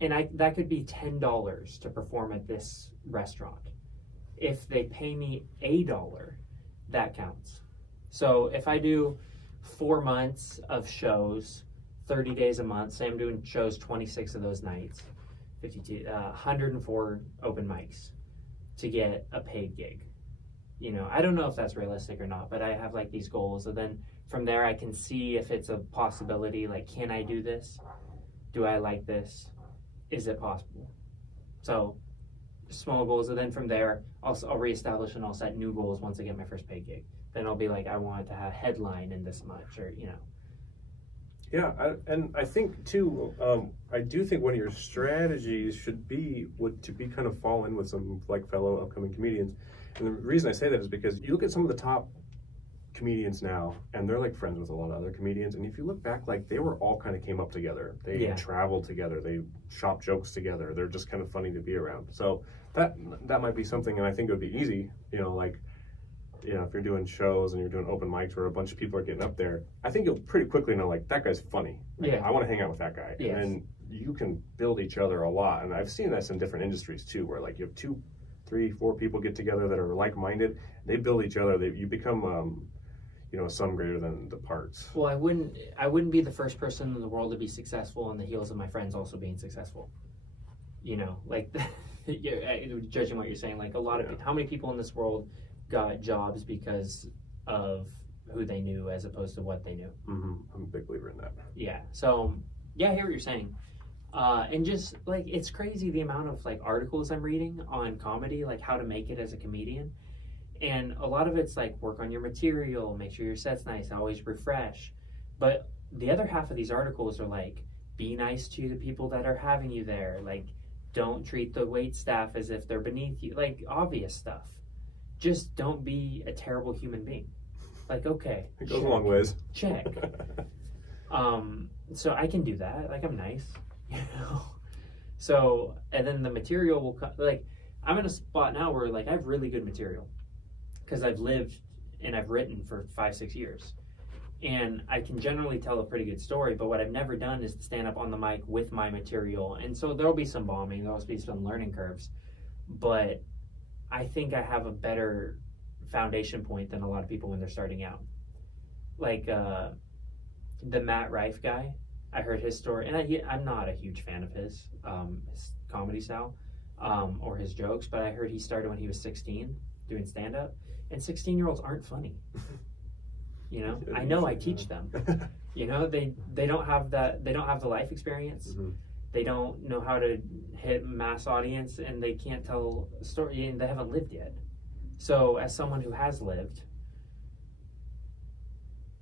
And that could be $10 to perform at this restaurant. If they pay me $1, that counts. So if I do 4 months of shows, 30 days a month, say I'm doing shows 26 of those nights, 104 open mics to get a paid gig. You know, I don't know if that's realistic or not, but I have like these goals, and then from there I can see if it's a possibility, like can I do this? Do I like this? Is it possible? So small goals, and then from there I'll reestablish and I'll set new goals once I get my first paid gig. Then I'll be like, I want to have headline in this much, or you know. Yeah, I think too, I do think one of your strategies would to be kind of fall in with some like fellow upcoming comedians. And the reason I say that is because you look at some of the top comedians now, and they're like friends with a lot of other comedians. And if you look back, like they were all kind of came up together. They traveled together. They shop jokes together. They're just kind of funny to be around. So that might be something, and I think it would be easy. Like if you're doing shows and you're doing open mics where a bunch of people are getting up there, I think you'll pretty quickly know like that guy's funny. Like, I want to hang out with that guy, and then you can build each other a lot. And I've seen this in different industries too, where like you have 2, 3, 4 people get together that are like-minded. They build each other. You become a sum greater than the parts. Well, I wouldn't be the first person in the world to be successful on the heels of my friends also being successful. Like judging what you're saying, like a lot of how many people in this world got jobs because of who they knew as opposed to what they knew. Mm-hmm. I'm a big believer in that. Yeah. So I hear what you're saying. And just like it's crazy the amount of like articles I'm reading on comedy, like how to make it as a comedian. And a lot of it's like work on your material, make sure your set's nice, always refresh. But the other half of these articles are like, be nice to the people that are having you there. Like, don't treat the wait staff as if they're beneath you. Like, obvious stuff. Just don't be a terrible human being. Like, okay. It goes a long ways. Check. So I can do that. Like, I'm nice. So, and then the material will come. Like, I'm in a spot now where, like, I have really good material. Because I've lived and I've written for 5-6 years. And I can generally tell a pretty good story, but what I've never done is to stand up on the mic with my material. And so there'll be some bombing, there'll be some learning curves. But I think I have a better foundation point than a lot of people when they're starting out. Like the Matt Rife guy, I heard his story, and I'm not a huge fan of his comedy style or his jokes, but I heard he started when he was 16 doing stand-up. And 16-year-olds aren't funny. I know I teach them. They don't have that. They don't have the life experience. Mm-hmm. They don't know how to hit mass audience, and they can't tell a story. And they haven't lived yet. So, as someone who has lived,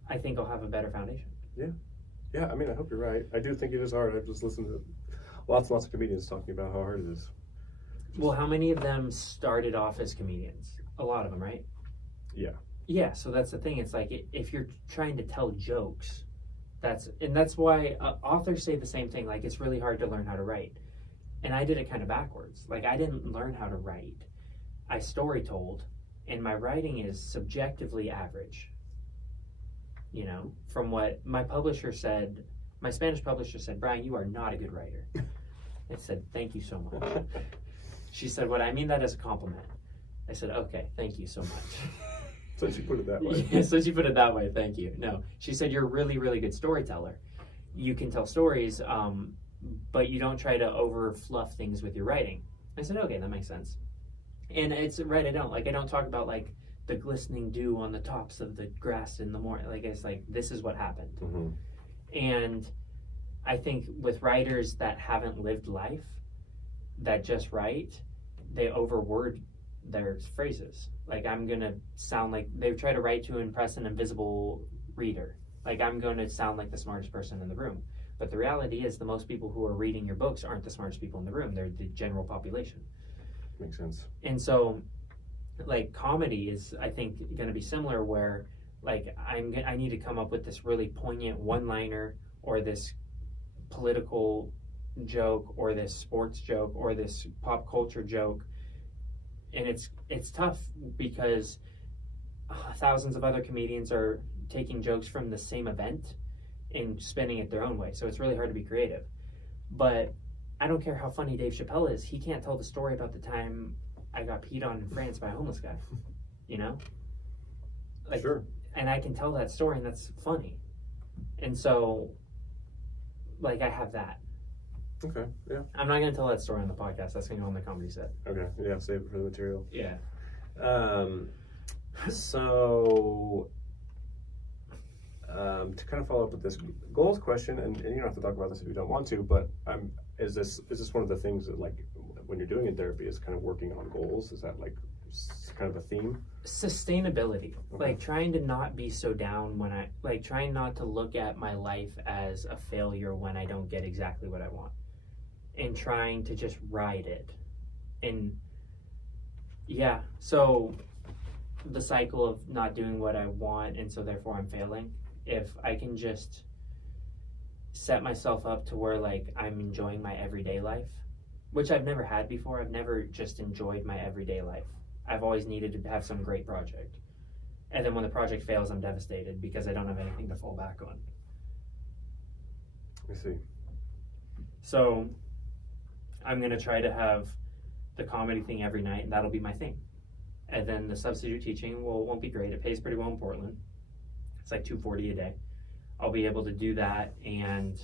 I think I'll have a better foundation. Yeah. I mean, I hope you're right. I do think it is hard. I've just listened to lots and lots of comedians talking about how hard it is. Well, how many of them started off as comedians? A lot of them, right? Yeah, so that's the thing. It's like if you're trying to tell jokes, that's why authors say the same thing. Like it's really hard to learn how to write, and I did it kind of backwards. Like I didn't learn how to write. I story told, and my writing is subjectively average. From what my publisher said, my Spanish publisher said, Brian, you are not a good writer. I said, thank you so much. She said, "What I mean that as a compliment." I said, "Okay, thank you so much." So she put it that way. Yeah, so she put it that way. Thank you. No, she said, "You're a really, really good storyteller. You can tell stories, but you don't try to over fluff things with your writing." I said, "Okay, that makes sense." And it's right. I don't talk about like the glistening dew on the tops of the grass in the morning. Like it's like this is what happened. Mm-hmm. And I think with writers that haven't lived life, that just write, they overword their phrases. Like I'm gonna sound like they try to write to impress an invisible reader. Like I'm going to sound like the smartest person in the room. But the reality is the most people who are reading your books aren't the smartest people in the room. They're the general population. Makes sense. And so like comedy is, I think, going to be similar where like I need to come up with this really poignant one-liner or this political joke or this sports joke or this pop culture joke. And it's tough because thousands of other comedians are taking jokes from the same event and spinning it their own way. So it's really hard to be creative. But I don't care how funny Dave Chappelle is. He can't tell the story about the time I got peed on in France by a homeless guy. Like, sure. And I can tell that story, and that's funny. And so, like, I have that. Okay, yeah. I'm not going to tell that story on the podcast. That's going to go on the comedy set. Okay, yeah, save it for the material. Yeah. So, to kind of follow up with this goals question, and you don't have to talk about this if you don't want to, but is this one of the things that, like, when you're doing in therapy is kind of working on goals? Is that, like, kind of a theme? Sustainability. Okay. Like, trying to not be so down when trying not to look at my life as a failure when I don't get exactly what I want. And trying to just ride it. And yeah, so the cycle of not doing what I want, and so therefore I'm failing. If I can just set myself up to where like I'm enjoying my everyday life, which I've never had before. I've never just enjoyed my everyday life. I've always needed to have some great project. And then when the project fails, I'm devastated because I don't have anything to fall back on. I see. So I'm going to try to have the comedy thing every night, and that'll be my thing. And then the substitute teaching won't be great. It pays pretty well in Portland. It's like $240 a day. I'll be able to do that and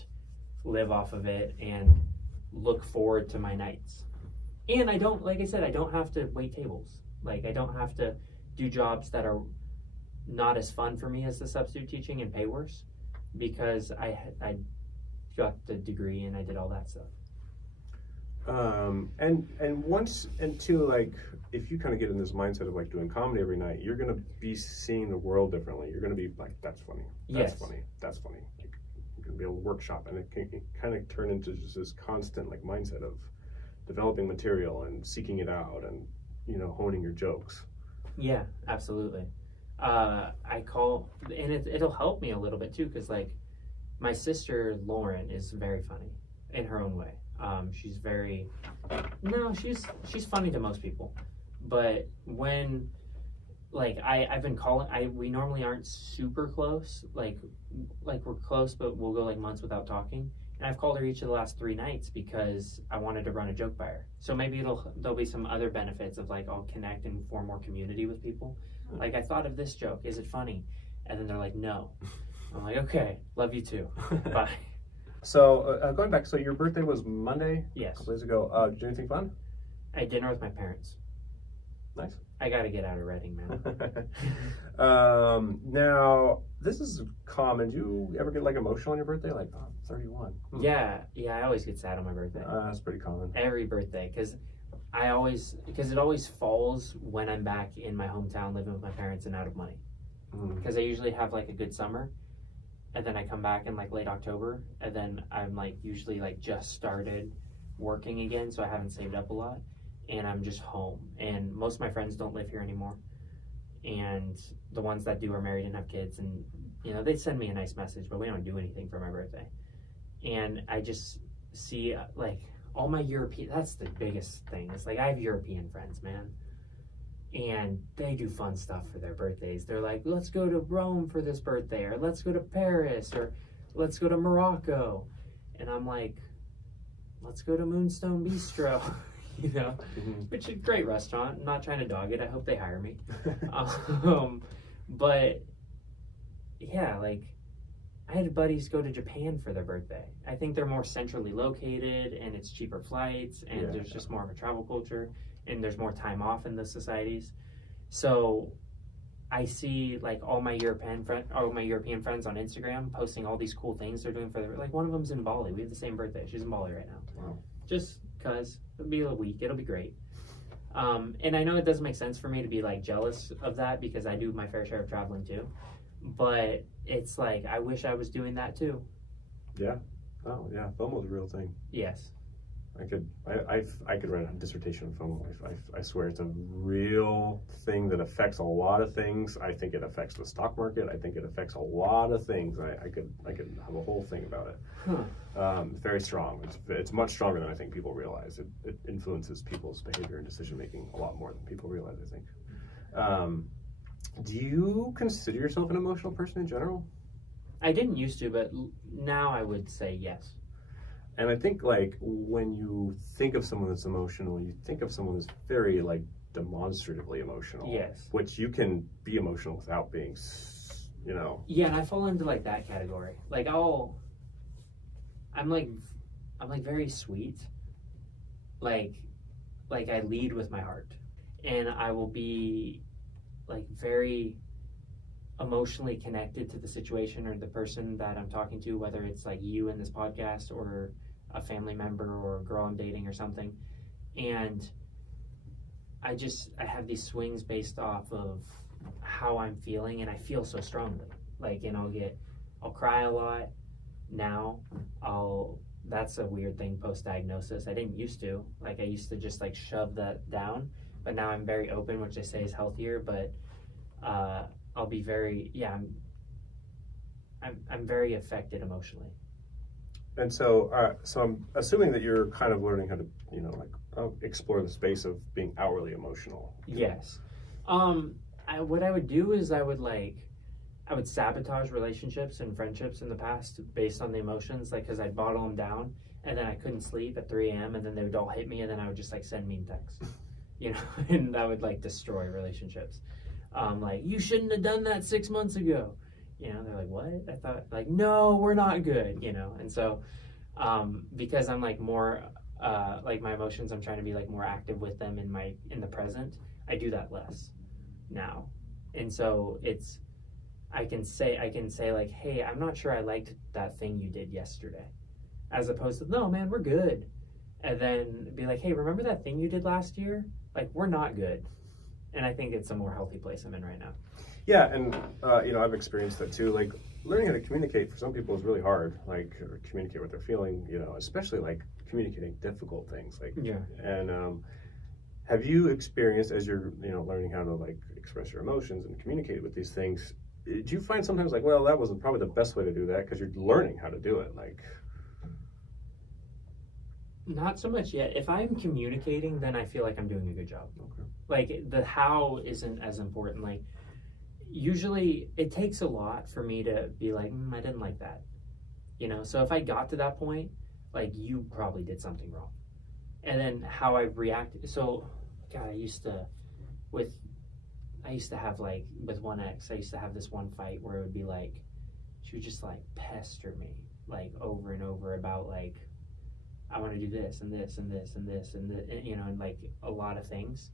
live off of it and look forward to my nights. And I don't, like I said, I don't have to wait tables. Like, I don't have to do jobs that are not as fun for me as the substitute teaching and pay worse, because I got the degree and I did all that stuff. And once and two, like, if you kind of get in this mindset of like doing comedy every night, you're gonna be seeing the world differently. You're gonna be like, that's funny, that's funny, that's funny. Like, you're gonna be able to workshop, and it can kind of turn into just this constant like mindset of developing material and seeking it out, and honing your jokes. Yeah, absolutely. I call, and it'll help me a little bit too, because like my sister Lauren is very funny in her own way. She's funny to most people, but when like I've been calling, we normally aren't super close, like we're close, but we'll go like months without talking. And I've called her each of the last 3 nights because I wanted to run a joke by her. So maybe there'll be some other benefits of like I'll connect and form more community with people. Like, I thought of this joke, is it funny? And then they're like, no. I'm like, okay, love you too. Bye. So going back, so your birthday was Monday? Yes. A couple days ago. Did you do anything fun? I had dinner with my parents. Nice. I gotta get out of Reading, man. Now, this is common. Do you ever get like emotional on your birthday? Like, oh, I'm 31. Yeah, I always get sad on my birthday. That's pretty common. Every birthday, because it always falls when I'm back in my hometown living with my parents and out of money. Because I usually have like a good summer, and then I come back in like late October, and then I'm like usually like just started working again, so I haven't saved up a lot, and I'm just home. And most of my friends don't live here anymore, and the ones that do are married and have kids, and they send me a nice message, but we don't do anything for my birthday. And I just see like all my European, that's the biggest thing. It's like I have European friends, man. And they do fun stuff for their birthdays. They're like, let's go to Rome for this birthday, or let's go to Paris, or let's go to Morocco. And I'm like, let's go to Moonstone Bistro, which is a great restaurant. I'm not trying to dog it. I hope they hire me. But yeah, like, I had buddies go to Japan for their birthday. I think they're more centrally located, and it's cheaper flights, and there's just more of a travel culture, and there's more time off in the societies. So I see like all my European friends on Instagram posting all these cool things they're doing for their, like, one of them's in Bali. We have the same birthday. She's in Bali right now. Wow. Just cause it'll be a week. It'll be great. And I know it doesn't make sense for me to be like jealous of that, because I do my fair share of traveling too. But it's like, I wish I was doing that too. Yeah. Oh, yeah. FOMO is a real thing. Yes. I could write a dissertation on FOMO. I swear it's a real thing that affects a lot of things. I think it affects the stock market. I think it affects a lot of things. I could have a whole thing about it. It's very strong. It's much stronger than I think people realize. It influences people's behavior and decision making a lot more than people realize, I think. Do you consider yourself an emotional person in general? I didn't used to, but now I would say yes. And I think, like, when you think of someone that's emotional, you think of someone that's very, like, demonstratively emotional. Yes. Which you can be emotional without being, Yeah, and I fall into, like, that category. Like, I'm very sweet. Like I lead with my heart. And I will be, like, very emotionally connected to the situation or the person that I'm talking to, whether it's like you in this podcast or a family member or a girl I'm dating or something. And I have these swings based off of how I'm feeling, and I feel so strongly. Like, and I'll cry a lot now. That's a weird thing post-diagnosis. I didn't used to. Like, I used to just like shove that down, but now I'm very open, which they say is healthier. But I'll be very, I'm very affected emotionally. And so I'm assuming that you're kind of learning how to, explore the space of being outwardly emotional. Yes. What I would do is I would sabotage relationships and friendships in the past based on the emotions, like, because I'd bottle them down, and then I couldn't sleep at 3 a.m. and then they would all hit me, and then I would just like send mean texts, and that would like destroy relationships. Like, you shouldn't have done that 6 months ago. They're like, what? I thought, like, no, we're not good. And so because I'm like more like my emotions, I'm trying to be like more active with them in the present. I do that less now, and so I can say like, hey, I'm not sure I liked that thing you did yesterday, as opposed to, no, man, we're good. And then be like, hey, remember that thing you did last year? Like, we're not good. And I think it's a more healthy place I'm in right now. Yeah, and I've experienced that too. Like, learning how to communicate for some people is really hard. Like, or communicate what they're feeling. Especially like communicating difficult things. Like, yeah. And have you experienced, as you're learning how to like express your emotions and communicate with these things? Do you find sometimes like, well, that wasn't probably the best way to do that because you're learning how to do it? Like, not so much yet. If I'm communicating, then I feel like I'm doing a good job. okay. Like, the how isn't as important. Like, usually it takes a lot for me to be like, I didn't like that. So if I got to that point, like, you probably did something wrong. And then how I reacted. So, God, I used to have, like, with one ex, I used to have this one fight where it would be like, she would just like pester me like over and over about like, I want to do this and this and this and this and and like a lot of things.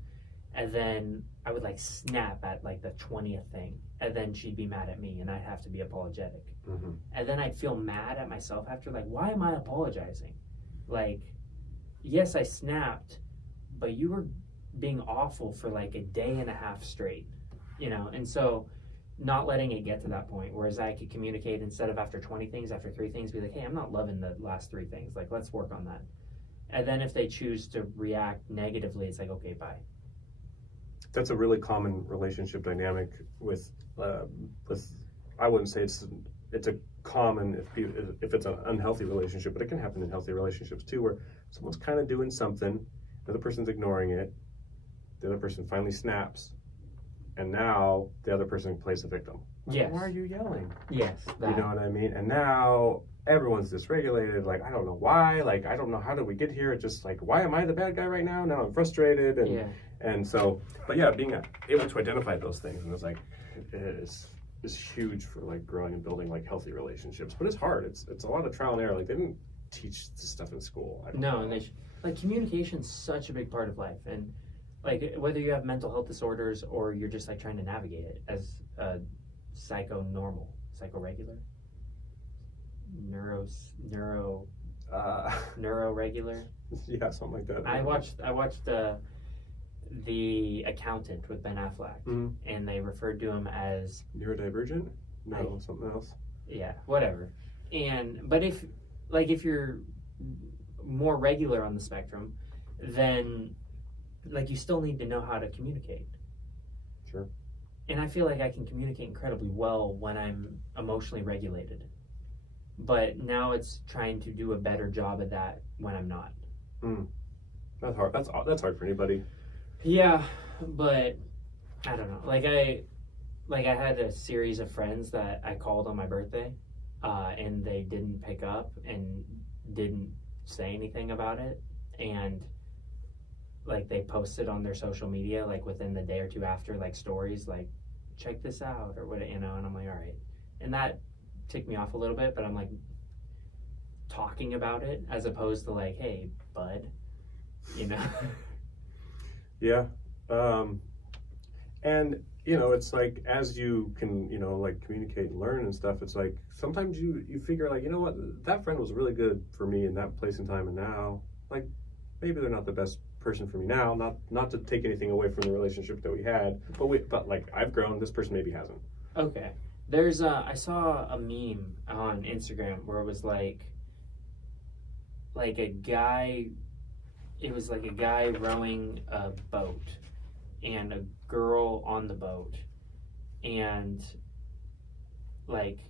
And then I would like snap at like the 20th thing, and then she'd be mad at me, and I'd have to be apologetic. Mm-hmm. And then I'd feel mad at myself after, like, why am I apologizing? Like, yes, I snapped, but you were being awful for like a day and a half straight, And so, not letting it get to that point, whereas I could communicate instead of after 20 things, after 3 things, be like, hey, I'm not loving the last 3 things. Like, let's work on that. And then if they choose to react negatively, it's like, okay, bye. That's a really common relationship dynamic with I wouldn't say it's a common if it's an unhealthy relationship, but it can happen in healthy relationships too, where someone's kind of doing something, the other person's ignoring it, the other person finally snaps, and now the other person plays the victim. Like, yes. Why are you yelling? Yes. That. You know what I mean? And now everyone's dysregulated. Like, I don't know why. Like, I don't know, how did we get here? It's just like, why am I the bad guy right now? Now I'm frustrated. And so, but yeah, being able to identify those things, and it's like, is huge for like growing and building like healthy relationships. But it's hard. It's a lot of trial and error. Like, they didn't teach this stuff in school. No, and like, communication's such a big part of life. And like, whether you have mental health disorders or you're just like trying to navigate it as a psychonormal, psychoregular, neuroregular. Yeah, something like that. I watched The Accountant with Ben Affleck, mm-hmm. and they referred to him as neurodivergent. No, something else. Yeah, whatever. But if you're more regular on the spectrum, then like you still need to know how to communicate. Sure. And I feel like I can communicate incredibly well when I'm emotionally regulated. But now it's trying to do a better job at that when I'm not. That's hard. That's hard for anybody. Yeah, but I don't know. Like I had a series of friends that I called on my birthday, and they didn't pick up and didn't say anything about it, and like they posted on their social media like within the day or two after, like stories like, check this out or what, and I'm like, all right. And that ticked me off a little bit, but I'm like talking about it as opposed to like, hey, bud, Yeah. And it's like, as you can like communicate and learn and stuff, it's like sometimes you figure like, you know what, that friend was really good for me in that place and time, and now like maybe they're not the best person for me now. Not to take anything away from the relationship that we had, but like I've grown, this person maybe hasn't. Okay. I saw a meme on Instagram where it was like a guy, it was like a guy rowing a boat and a girl on the boat, and like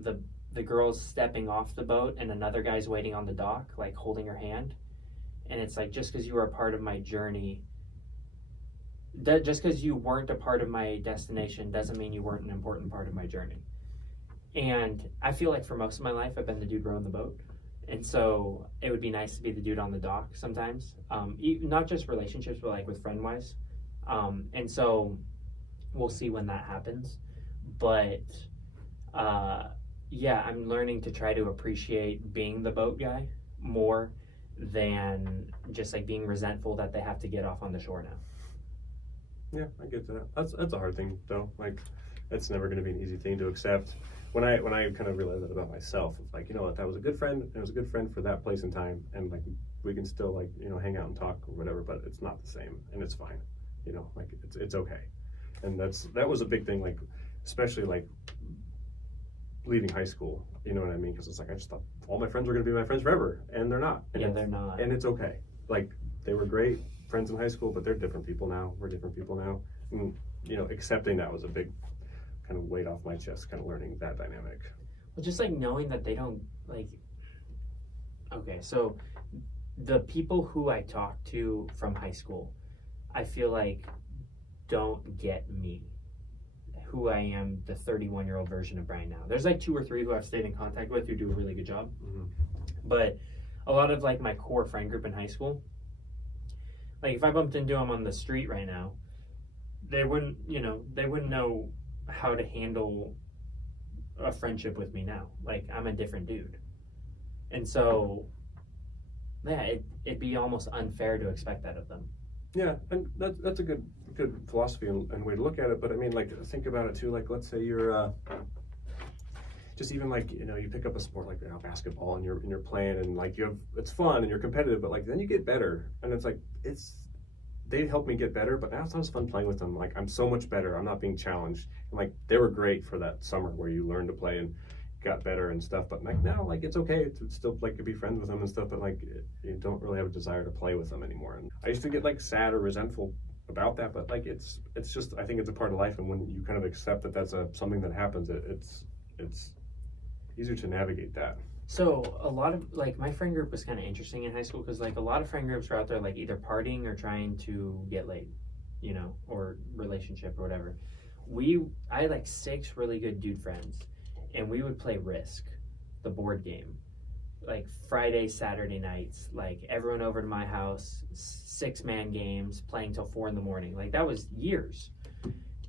the girl's stepping off the boat and another guy's waiting on the dock, like holding her hand, and it's like, just because you were a part of my journey, just because you weren't a part of my destination doesn't mean you weren't an important part of my journey. And I feel like for most of my life I've been the dude rowing the boat, and so it would be nice to be the dude on the dock sometimes, not just relationships but like with friend wise, and so we'll see when that happens. But yeah, I'm learning to try to appreciate being the boat guy more than just like being resentful that they have to get off on the shore now. Yeah, I get that. That's a hard thing though. Like, it's never going to be an easy thing to accept. When I kind of realized that about myself, it's like, you know what, that was a good friend. It was a good friend for that place and time, and like we can still like, you know, hang out and talk or whatever. But it's not the same, and it's fine. You know, like it's okay. And that was a big thing. Like, especially like leaving high school, you know what I mean? Because it's like, I just thought all my friends were going to be my friends forever, and they're not. And they're not. And it's okay. Like, they were great friends in high school, but they're different people now. We're different people now. And, you know, accepting that was a big kind of weight off my chest, kind of learning that dynamic. Well, just like knowing that they don't, like, okay, so the people who I talked to from high school, I feel like don't get me, who I am, the 31-year-old version of Brian now. There's like 2 or 3 who I've stayed in contact with who do a really good job. Mm-hmm. But a lot of like my core friend group in high school, like if I bumped into them on the street right now, they wouldn't know how to handle a friendship with me now. Like, I'm a different dude. And so, yeah, it'd be almost unfair to expect that of them. Yeah, and that's a good philosophy and way to look at it. But I mean, like, think about it too. Like, let's say you're just even like, you know, you pick up a sport like, you know, basketball, and you're playing, and like it's fun and you're competitive, but like then you get better, and it's like they helped me get better, but now it's not as fun playing with them. Like, I'm so much better. I'm not being challenged. And like, they were great for that summer where you learned to play and got better and stuff. But like now, like, it's okay to still like to be friends with them and stuff. But like, you don't really have a desire to play with them anymore. And I used to get like sad or resentful about that. But like, it's just, I think it's a part of life. And when you kind of accept that that's something that happens, it's easier to navigate that. So a lot of like my friend group was kind of interesting in high school because like a lot of friend groups were out there like either partying or trying to get laid, you know, or relationship or whatever. I had like 6 really good dude friends, and we would play Risk, the board game, like Friday, Saturday nights, like everyone over to my house, 6-man games, playing till 4 a.m. Like, that was years.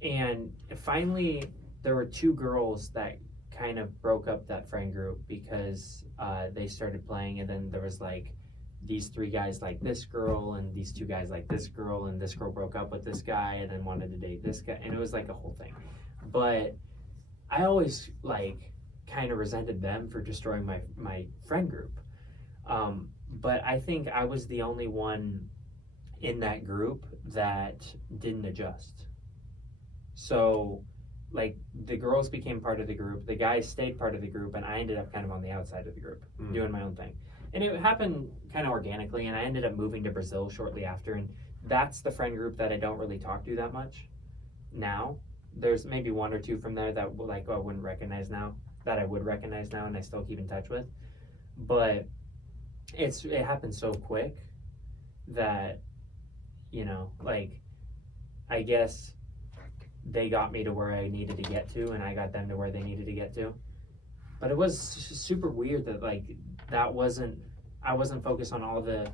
And finally, there were 2 girls that kind of broke up that friend group because they started playing, and then there was like these 3 guys like this girl, and these 2 guys like this girl, and this girl broke up with this guy and then wanted to date this guy, and it was like a whole thing. But I always like kind of resented them for destroying my friend group. But I think I was the only one in that group that didn't adjust. So like, the girls became part of the group, the guys stayed part of the group, and I ended up kind of on the outside of the group, doing my own thing. And it happened kind of organically, and I ended up moving to Brazil shortly after, and that's the friend group that I don't really talk to that much now. There's maybe 1 or 2 from there that like I wouldn't recognize now, that I would recognize now, and I still keep in touch with. But it happened so quick that, you know, like, I guess they got me to where I needed to get to, and I got them to where they needed to get to. But it was super weird that like I wasn't focused on all the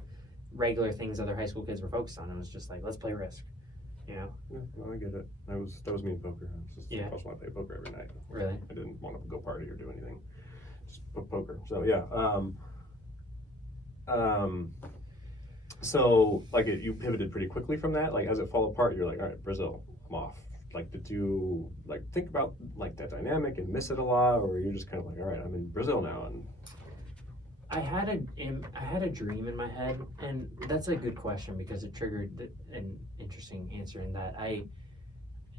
regular things other high school kids were focused on. It was just like, let's play Risk, you know? Yeah, no, I get it. That was me in poker. I just want to play poker every night. Really? I didn't want to go party or do anything. Just poker. So yeah. So like you pivoted pretty quickly from that. Like, as it fell apart, you're like, all right, Brazil, I'm off. Like, did you like think about like that dynamic and miss it a lot, or you're just kind of like, all right, I'm in Brazil now? And I had a dream in my head, and that's a good question because it triggered an interesting answer in that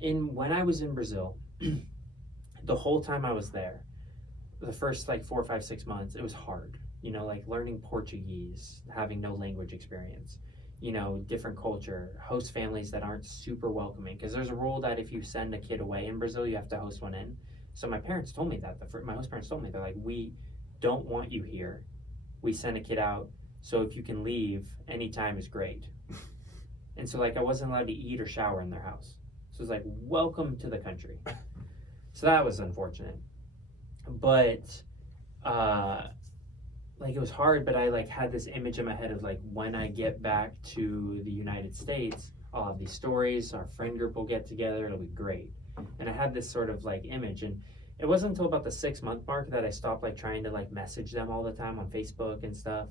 when I was in Brazil, the whole time I was there, the first like 4, 5, 6 months, it was hard. You know, like learning Portuguese, having no language experience. different culture, host families that aren't super welcoming. Because there's a rule that if you send a kid away in Brazil, you have to host one in. So my parents told me that. My host parents told me, they're like, we don't want you here. We send a kid out, so if you can leave, anytime is great. And so, like, I wasn't allowed to eat or shower in their house. So it's like, welcome to the country. So that was unfortunate. But, it was hard, but I, had this image in my head of, when I get back to the United States, I'll have these stories, our friend group will get together, it'll be great. And I had this sort of, image. And it wasn't until about the 6-month mark that I stopped, trying to, message them all the time on Facebook and stuff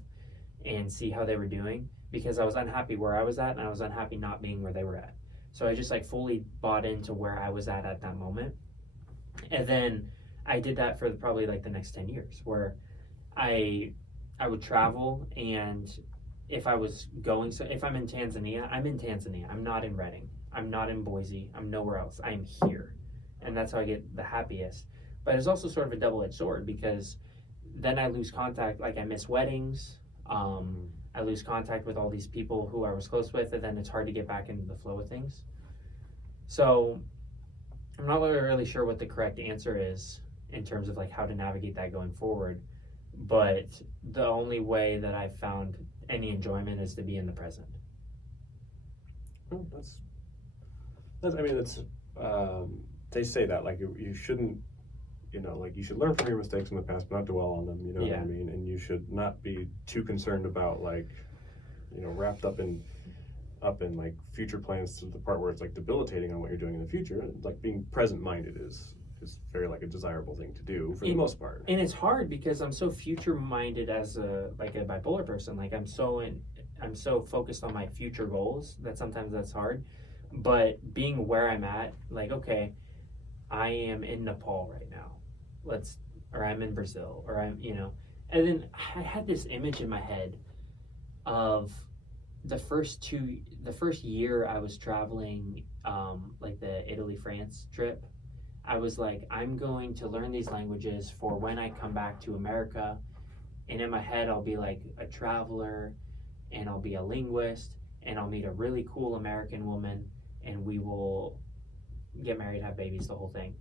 and see how they were doing, because I was unhappy where I was at, and I was unhappy not being where they were at. So I just, fully bought into where I was at that moment. And then I did that for probably, the next 10 years, where I would travel, and if I'm in Tanzania, I'm in Tanzania. I'm not in Reading. I'm not in Boise. I'm nowhere else. I'm here. And that's how I get the happiest. But it's also sort of a double-edged sword, because then I lose contact. I miss weddings. I lose contact with all these people who I was close with, and then it's hard to get back into the flow of things. So I'm not really sure what the correct answer is in terms of how to navigate that going forward. But the only way that I've found any enjoyment is to be in the present. Oh, they say that you shouldn't, you should learn from your mistakes in the past, but not dwell on them. You know what I mean? And you should not be too concerned about wrapped up in future plans to the part where it's debilitating on what you're doing in the future. Being present minded is very a desirable thing to do for the most part. And it's hard because I'm so future minded as a bipolar person. I'm so focused on my future goals that sometimes that's hard. But being where I'm at, okay, I am in Nepal right now. Or I'm in Brazil, or and then I had this image in my head of the first year I was traveling, the Italy-France trip. I was I'm going to learn these languages for when I come back to America, and in my head I'll be a traveler, and I'll be a linguist, and I'll meet a really cool American woman, and we will get married, have babies, the whole thing.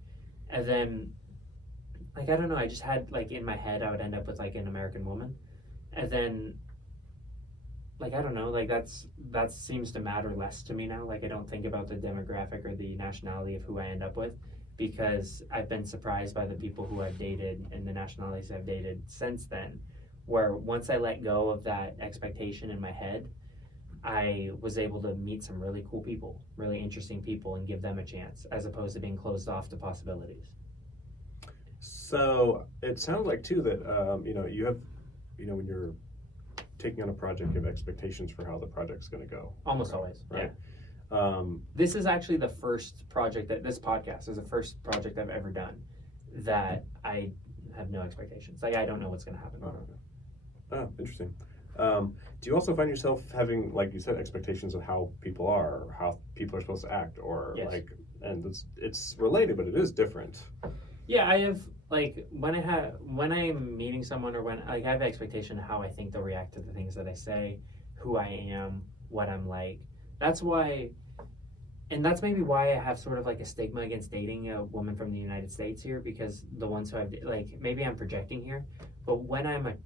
And then I don't know, I just had in my head I would end up with an American woman. And then I don't know, that seems to matter less to me now. I don't think about the demographic or the nationality of who I end up with, because I've been surprised by the people who I've dated and the nationalities I've dated since then, where once I let go of that expectation in my head, I was able to meet some really cool people, really interesting people, and give them a chance, as opposed to being closed off to possibilities. So it sounds too that you have, when you're taking on a project, you have expectations for how the project's going to go. Almost always, right? Yeah. This is actually the first project this podcast is the first project I've ever done that I have no expectations. I don't know what's going to happen. Oh, interesting. Do you also find yourself having, you said, expectations of how people are, or how people are supposed to act, or yes. And it's related, but it is different. Yeah, I have when I'm meeting someone, or when I have an expectation of how I think they'll react to the things that I say, who I am, what I'm like. That's why, and that's maybe why I have sort of a stigma against dating a woman from the United States here, because the ones who I've maybe I'm projecting here, but when I'm a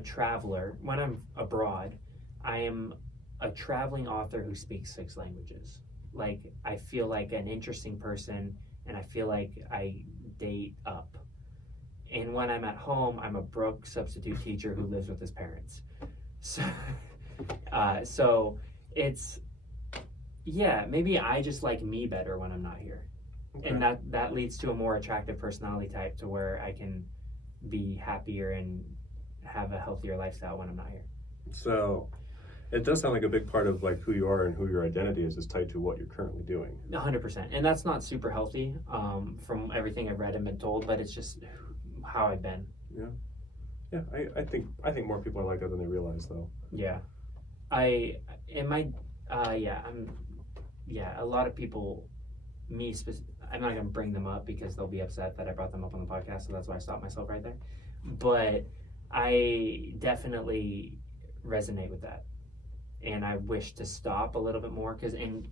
traveler, when I'm abroad, I am a traveling author who speaks 6 languages. I feel like an interesting person, and I feel like I date up. And when I'm at home, I'm a broke substitute teacher who lives with his parents. So it's, maybe I just like me better when I'm not here. Okay. And that leads to a more attractive personality type, to where I can be happier and have a healthier lifestyle when I'm not here. So it does sound like a big part of who you are and who your identity is tied to what you're currently doing. 100%. And that's not super healthy, from everything I've read and been told, but it's just how I've been. Yeah. I think more people are like that than they realize, though. Yeah. A lot of people, I'm not going to bring them up because they'll be upset that I brought them up on the podcast, so that's why I stopped myself right there. But I definitely resonate with that. and I wish to stop a little bit more and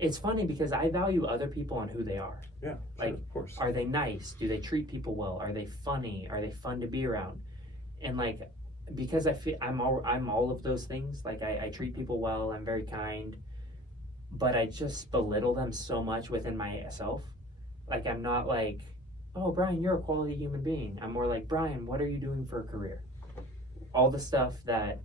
it's funny because I value other people on who they are. Yeah, like, sure, of course. Are they nice? Do they treat people well? Are they funny? Are they fun to be around? And like, because I feel I'm all of those things. Like I treat people well. I'm very kind, but I just belittle them so much within myself. Like I'm not like, oh Brian, you're a quality human being. I'm more like, Brian, what are you doing for a career? All the stuff that,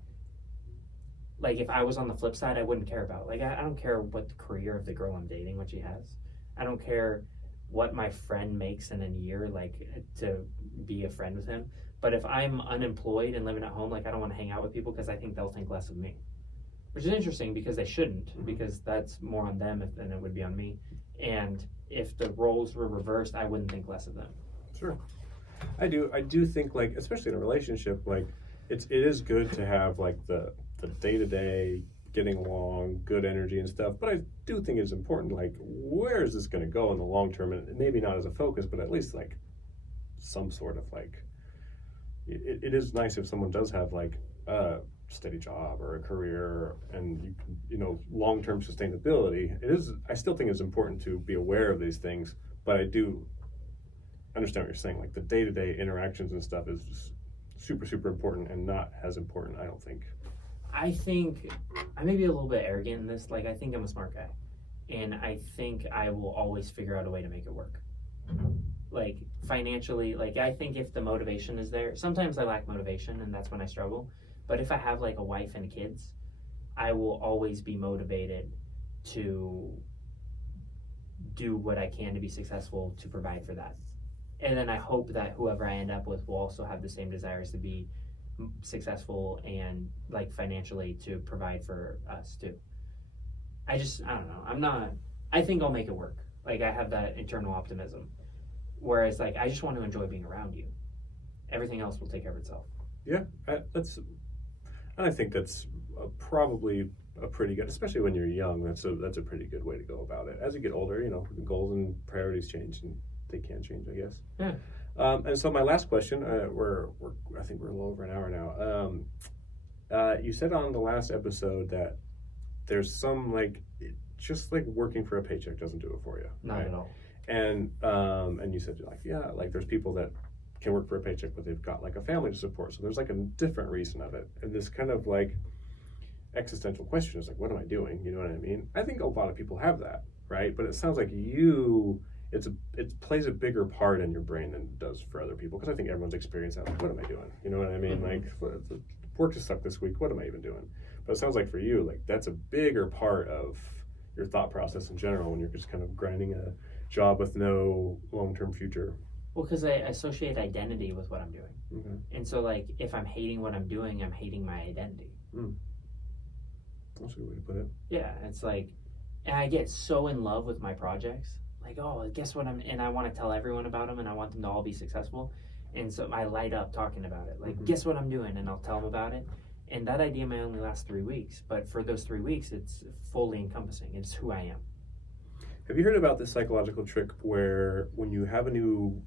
like, if I was on the flip side, I wouldn't care about. Like, I don't care what the career of the girl I'm dating, what she has. I don't care what my friend makes in a year, like, to be a friend with him. But if I'm unemployed and living at home, like, I don't want to hang out with people because I think they'll think less of me. Which is interesting because they shouldn't, because that's more on them than it would be on me. And if the roles were reversed, I wouldn't think less of them. Sure. I do think, like, especially in a relationship, like, it is good to have, like, the day-to-day getting along, good energy and stuff, but I do think it's important, like, where is this going to go in the long term? And maybe not as a focus, but at least, like, some sort of, like, it is nice if someone does have, like, a steady job or a career and long-term sustainability. I still think it's important to be aware of these things, but I do understand what you're saying. Like, the day-to-day interactions and stuff is just super, super important, and not as important, I don't think. I think I may be a little bit arrogant in this. Like, I think I'm a smart guy, and I think I will always figure out a way to make it work. Like, financially, like, I think if the motivation is there, sometimes I lack motivation, and that's when I struggle. But if I have, like, a wife and kids, I will always be motivated to do what I can to be successful, to provide for that. And then I hope that whoever I end up with will also have the same desires to be successful and, like, financially to provide for us too. I don't know. I think I'll make it work. Like, I have that internal optimism. Whereas, like, I just want to enjoy being around you. Everything else will take care of itself. Yeah, I think that's probably a pretty good, especially when you're young, that's a pretty good way to go about it. As you get older, goals and priorities change, and they can change, I guess. Yeah. And so my last question, I think we're a little over an hour now. You said on the last episode that there's some, like, just like working for a paycheck doesn't do it for you. Not right? at all. And you said, like, yeah, like, there's people that can work for a paycheck, but they've got, like, a family to support. So there's, like, a different reason of it. And this kind of, like, existential question is, like, what am I doing? You know what I mean? I think a lot of people have that, right? But it sounds like it plays a bigger part in your brain than it does for other people, because I think everyone's experienced that. Like, what am I doing? You know what I mean? Mm-hmm. Like, work just sucked this week. What am I even doing? But it sounds like for you, like, that's a bigger part of your thought process in general when you're just kind of grinding a job with no long-term future. Well, because I associate identity with what I'm doing. Okay. And so, like, if I'm hating what I'm doing, I'm hating my identity. That's a good way to put it. Yeah, it's like, and I get so in love with my projects. Like, oh, guess what and I want to tell everyone about them, and I want them to all be successful. And so I light up talking about it. Like, guess what I'm doing? And I'll tell them about it. And that idea may only last 3 weeks, but for those 3 weeks, it's fully encompassing. It's who I am. Have you heard about this psychological trick where when you have a new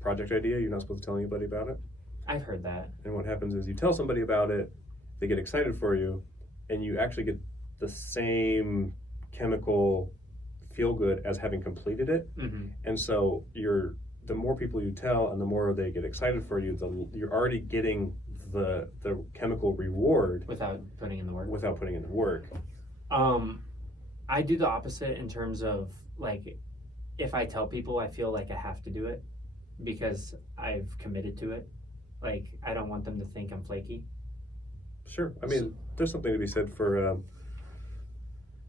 project idea, you're not supposed to tell anybody about it? I've heard that. And what happens is you tell somebody about it, they get excited for you, and you actually get the same chemical feel good as having completed it. Mm-hmm. And so the more people you tell and the more they get excited for you, you're already getting the chemical reward Without putting in the work. I do the opposite in terms of, like, if I tell people, I feel like I have to do it because I've committed to it. Like, I don't want them to think I'm flaky. Sure. I mean, there's something to be said for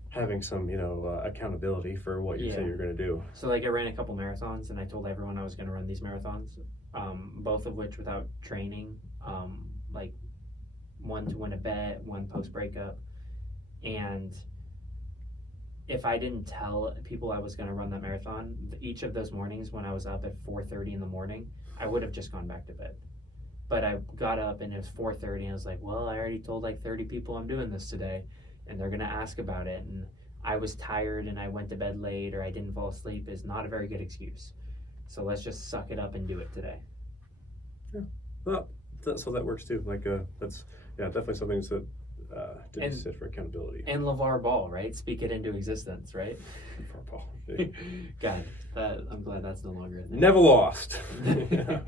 having some, accountability for what you say you're going to do. So, like, I ran a couple marathons, and I told everyone I was going to run these marathons, both of which without training, like, one to win a bet, one post-breakup. And if I didn't tell people I was going to run that marathon, each of those mornings when I was up at 4:30 in the morning, I would have just gone back to bed. But I got up and it was 4:30 and I was like, well, I already told like 30 people I'm doing this today and they're going to ask about it. And I was tired and I went to bed late or I didn't fall asleep is not a very good excuse. So let's just suck it up and do it today. Yeah. Well, so that works too. Like, that's definitely something that didn't sit for accountability. And LeVar Ball, right? Speak it into existence, right? LeVar Ball. God, I'm glad that's no longer a thing. Never lost. Yeah.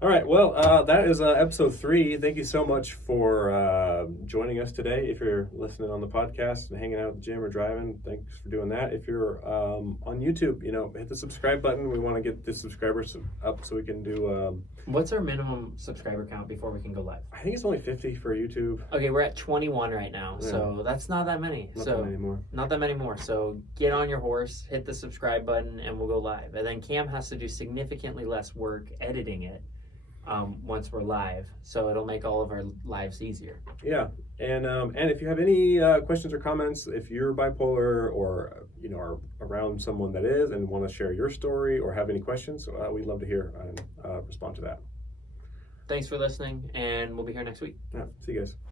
All right, well, that is episode 3. Thank you so much for joining us today. If you're listening on the podcast and hanging out at the gym or driving, thanks for doing that. If you're on YouTube, hit the subscribe button. We want to get the subscribers up so we can do... What's our minimum subscriber count before we can go live? I think it's only 50 for YouTube. Okay, we're at 21 right now, Yeah. so that's not that many. Not that many more. Not that many more. So get on your horse, hit the subscribe button, and we'll go live. And then Cam has to do significantly less work editing it once we're live, so it'll make all of our lives easier. Yeah, and if you have any questions or comments, if you're bipolar or are around someone that is and want to share your story or have any questions, we'd love to hear and respond to that. Thanks for listening, and we'll be here next week. Yeah, see you guys.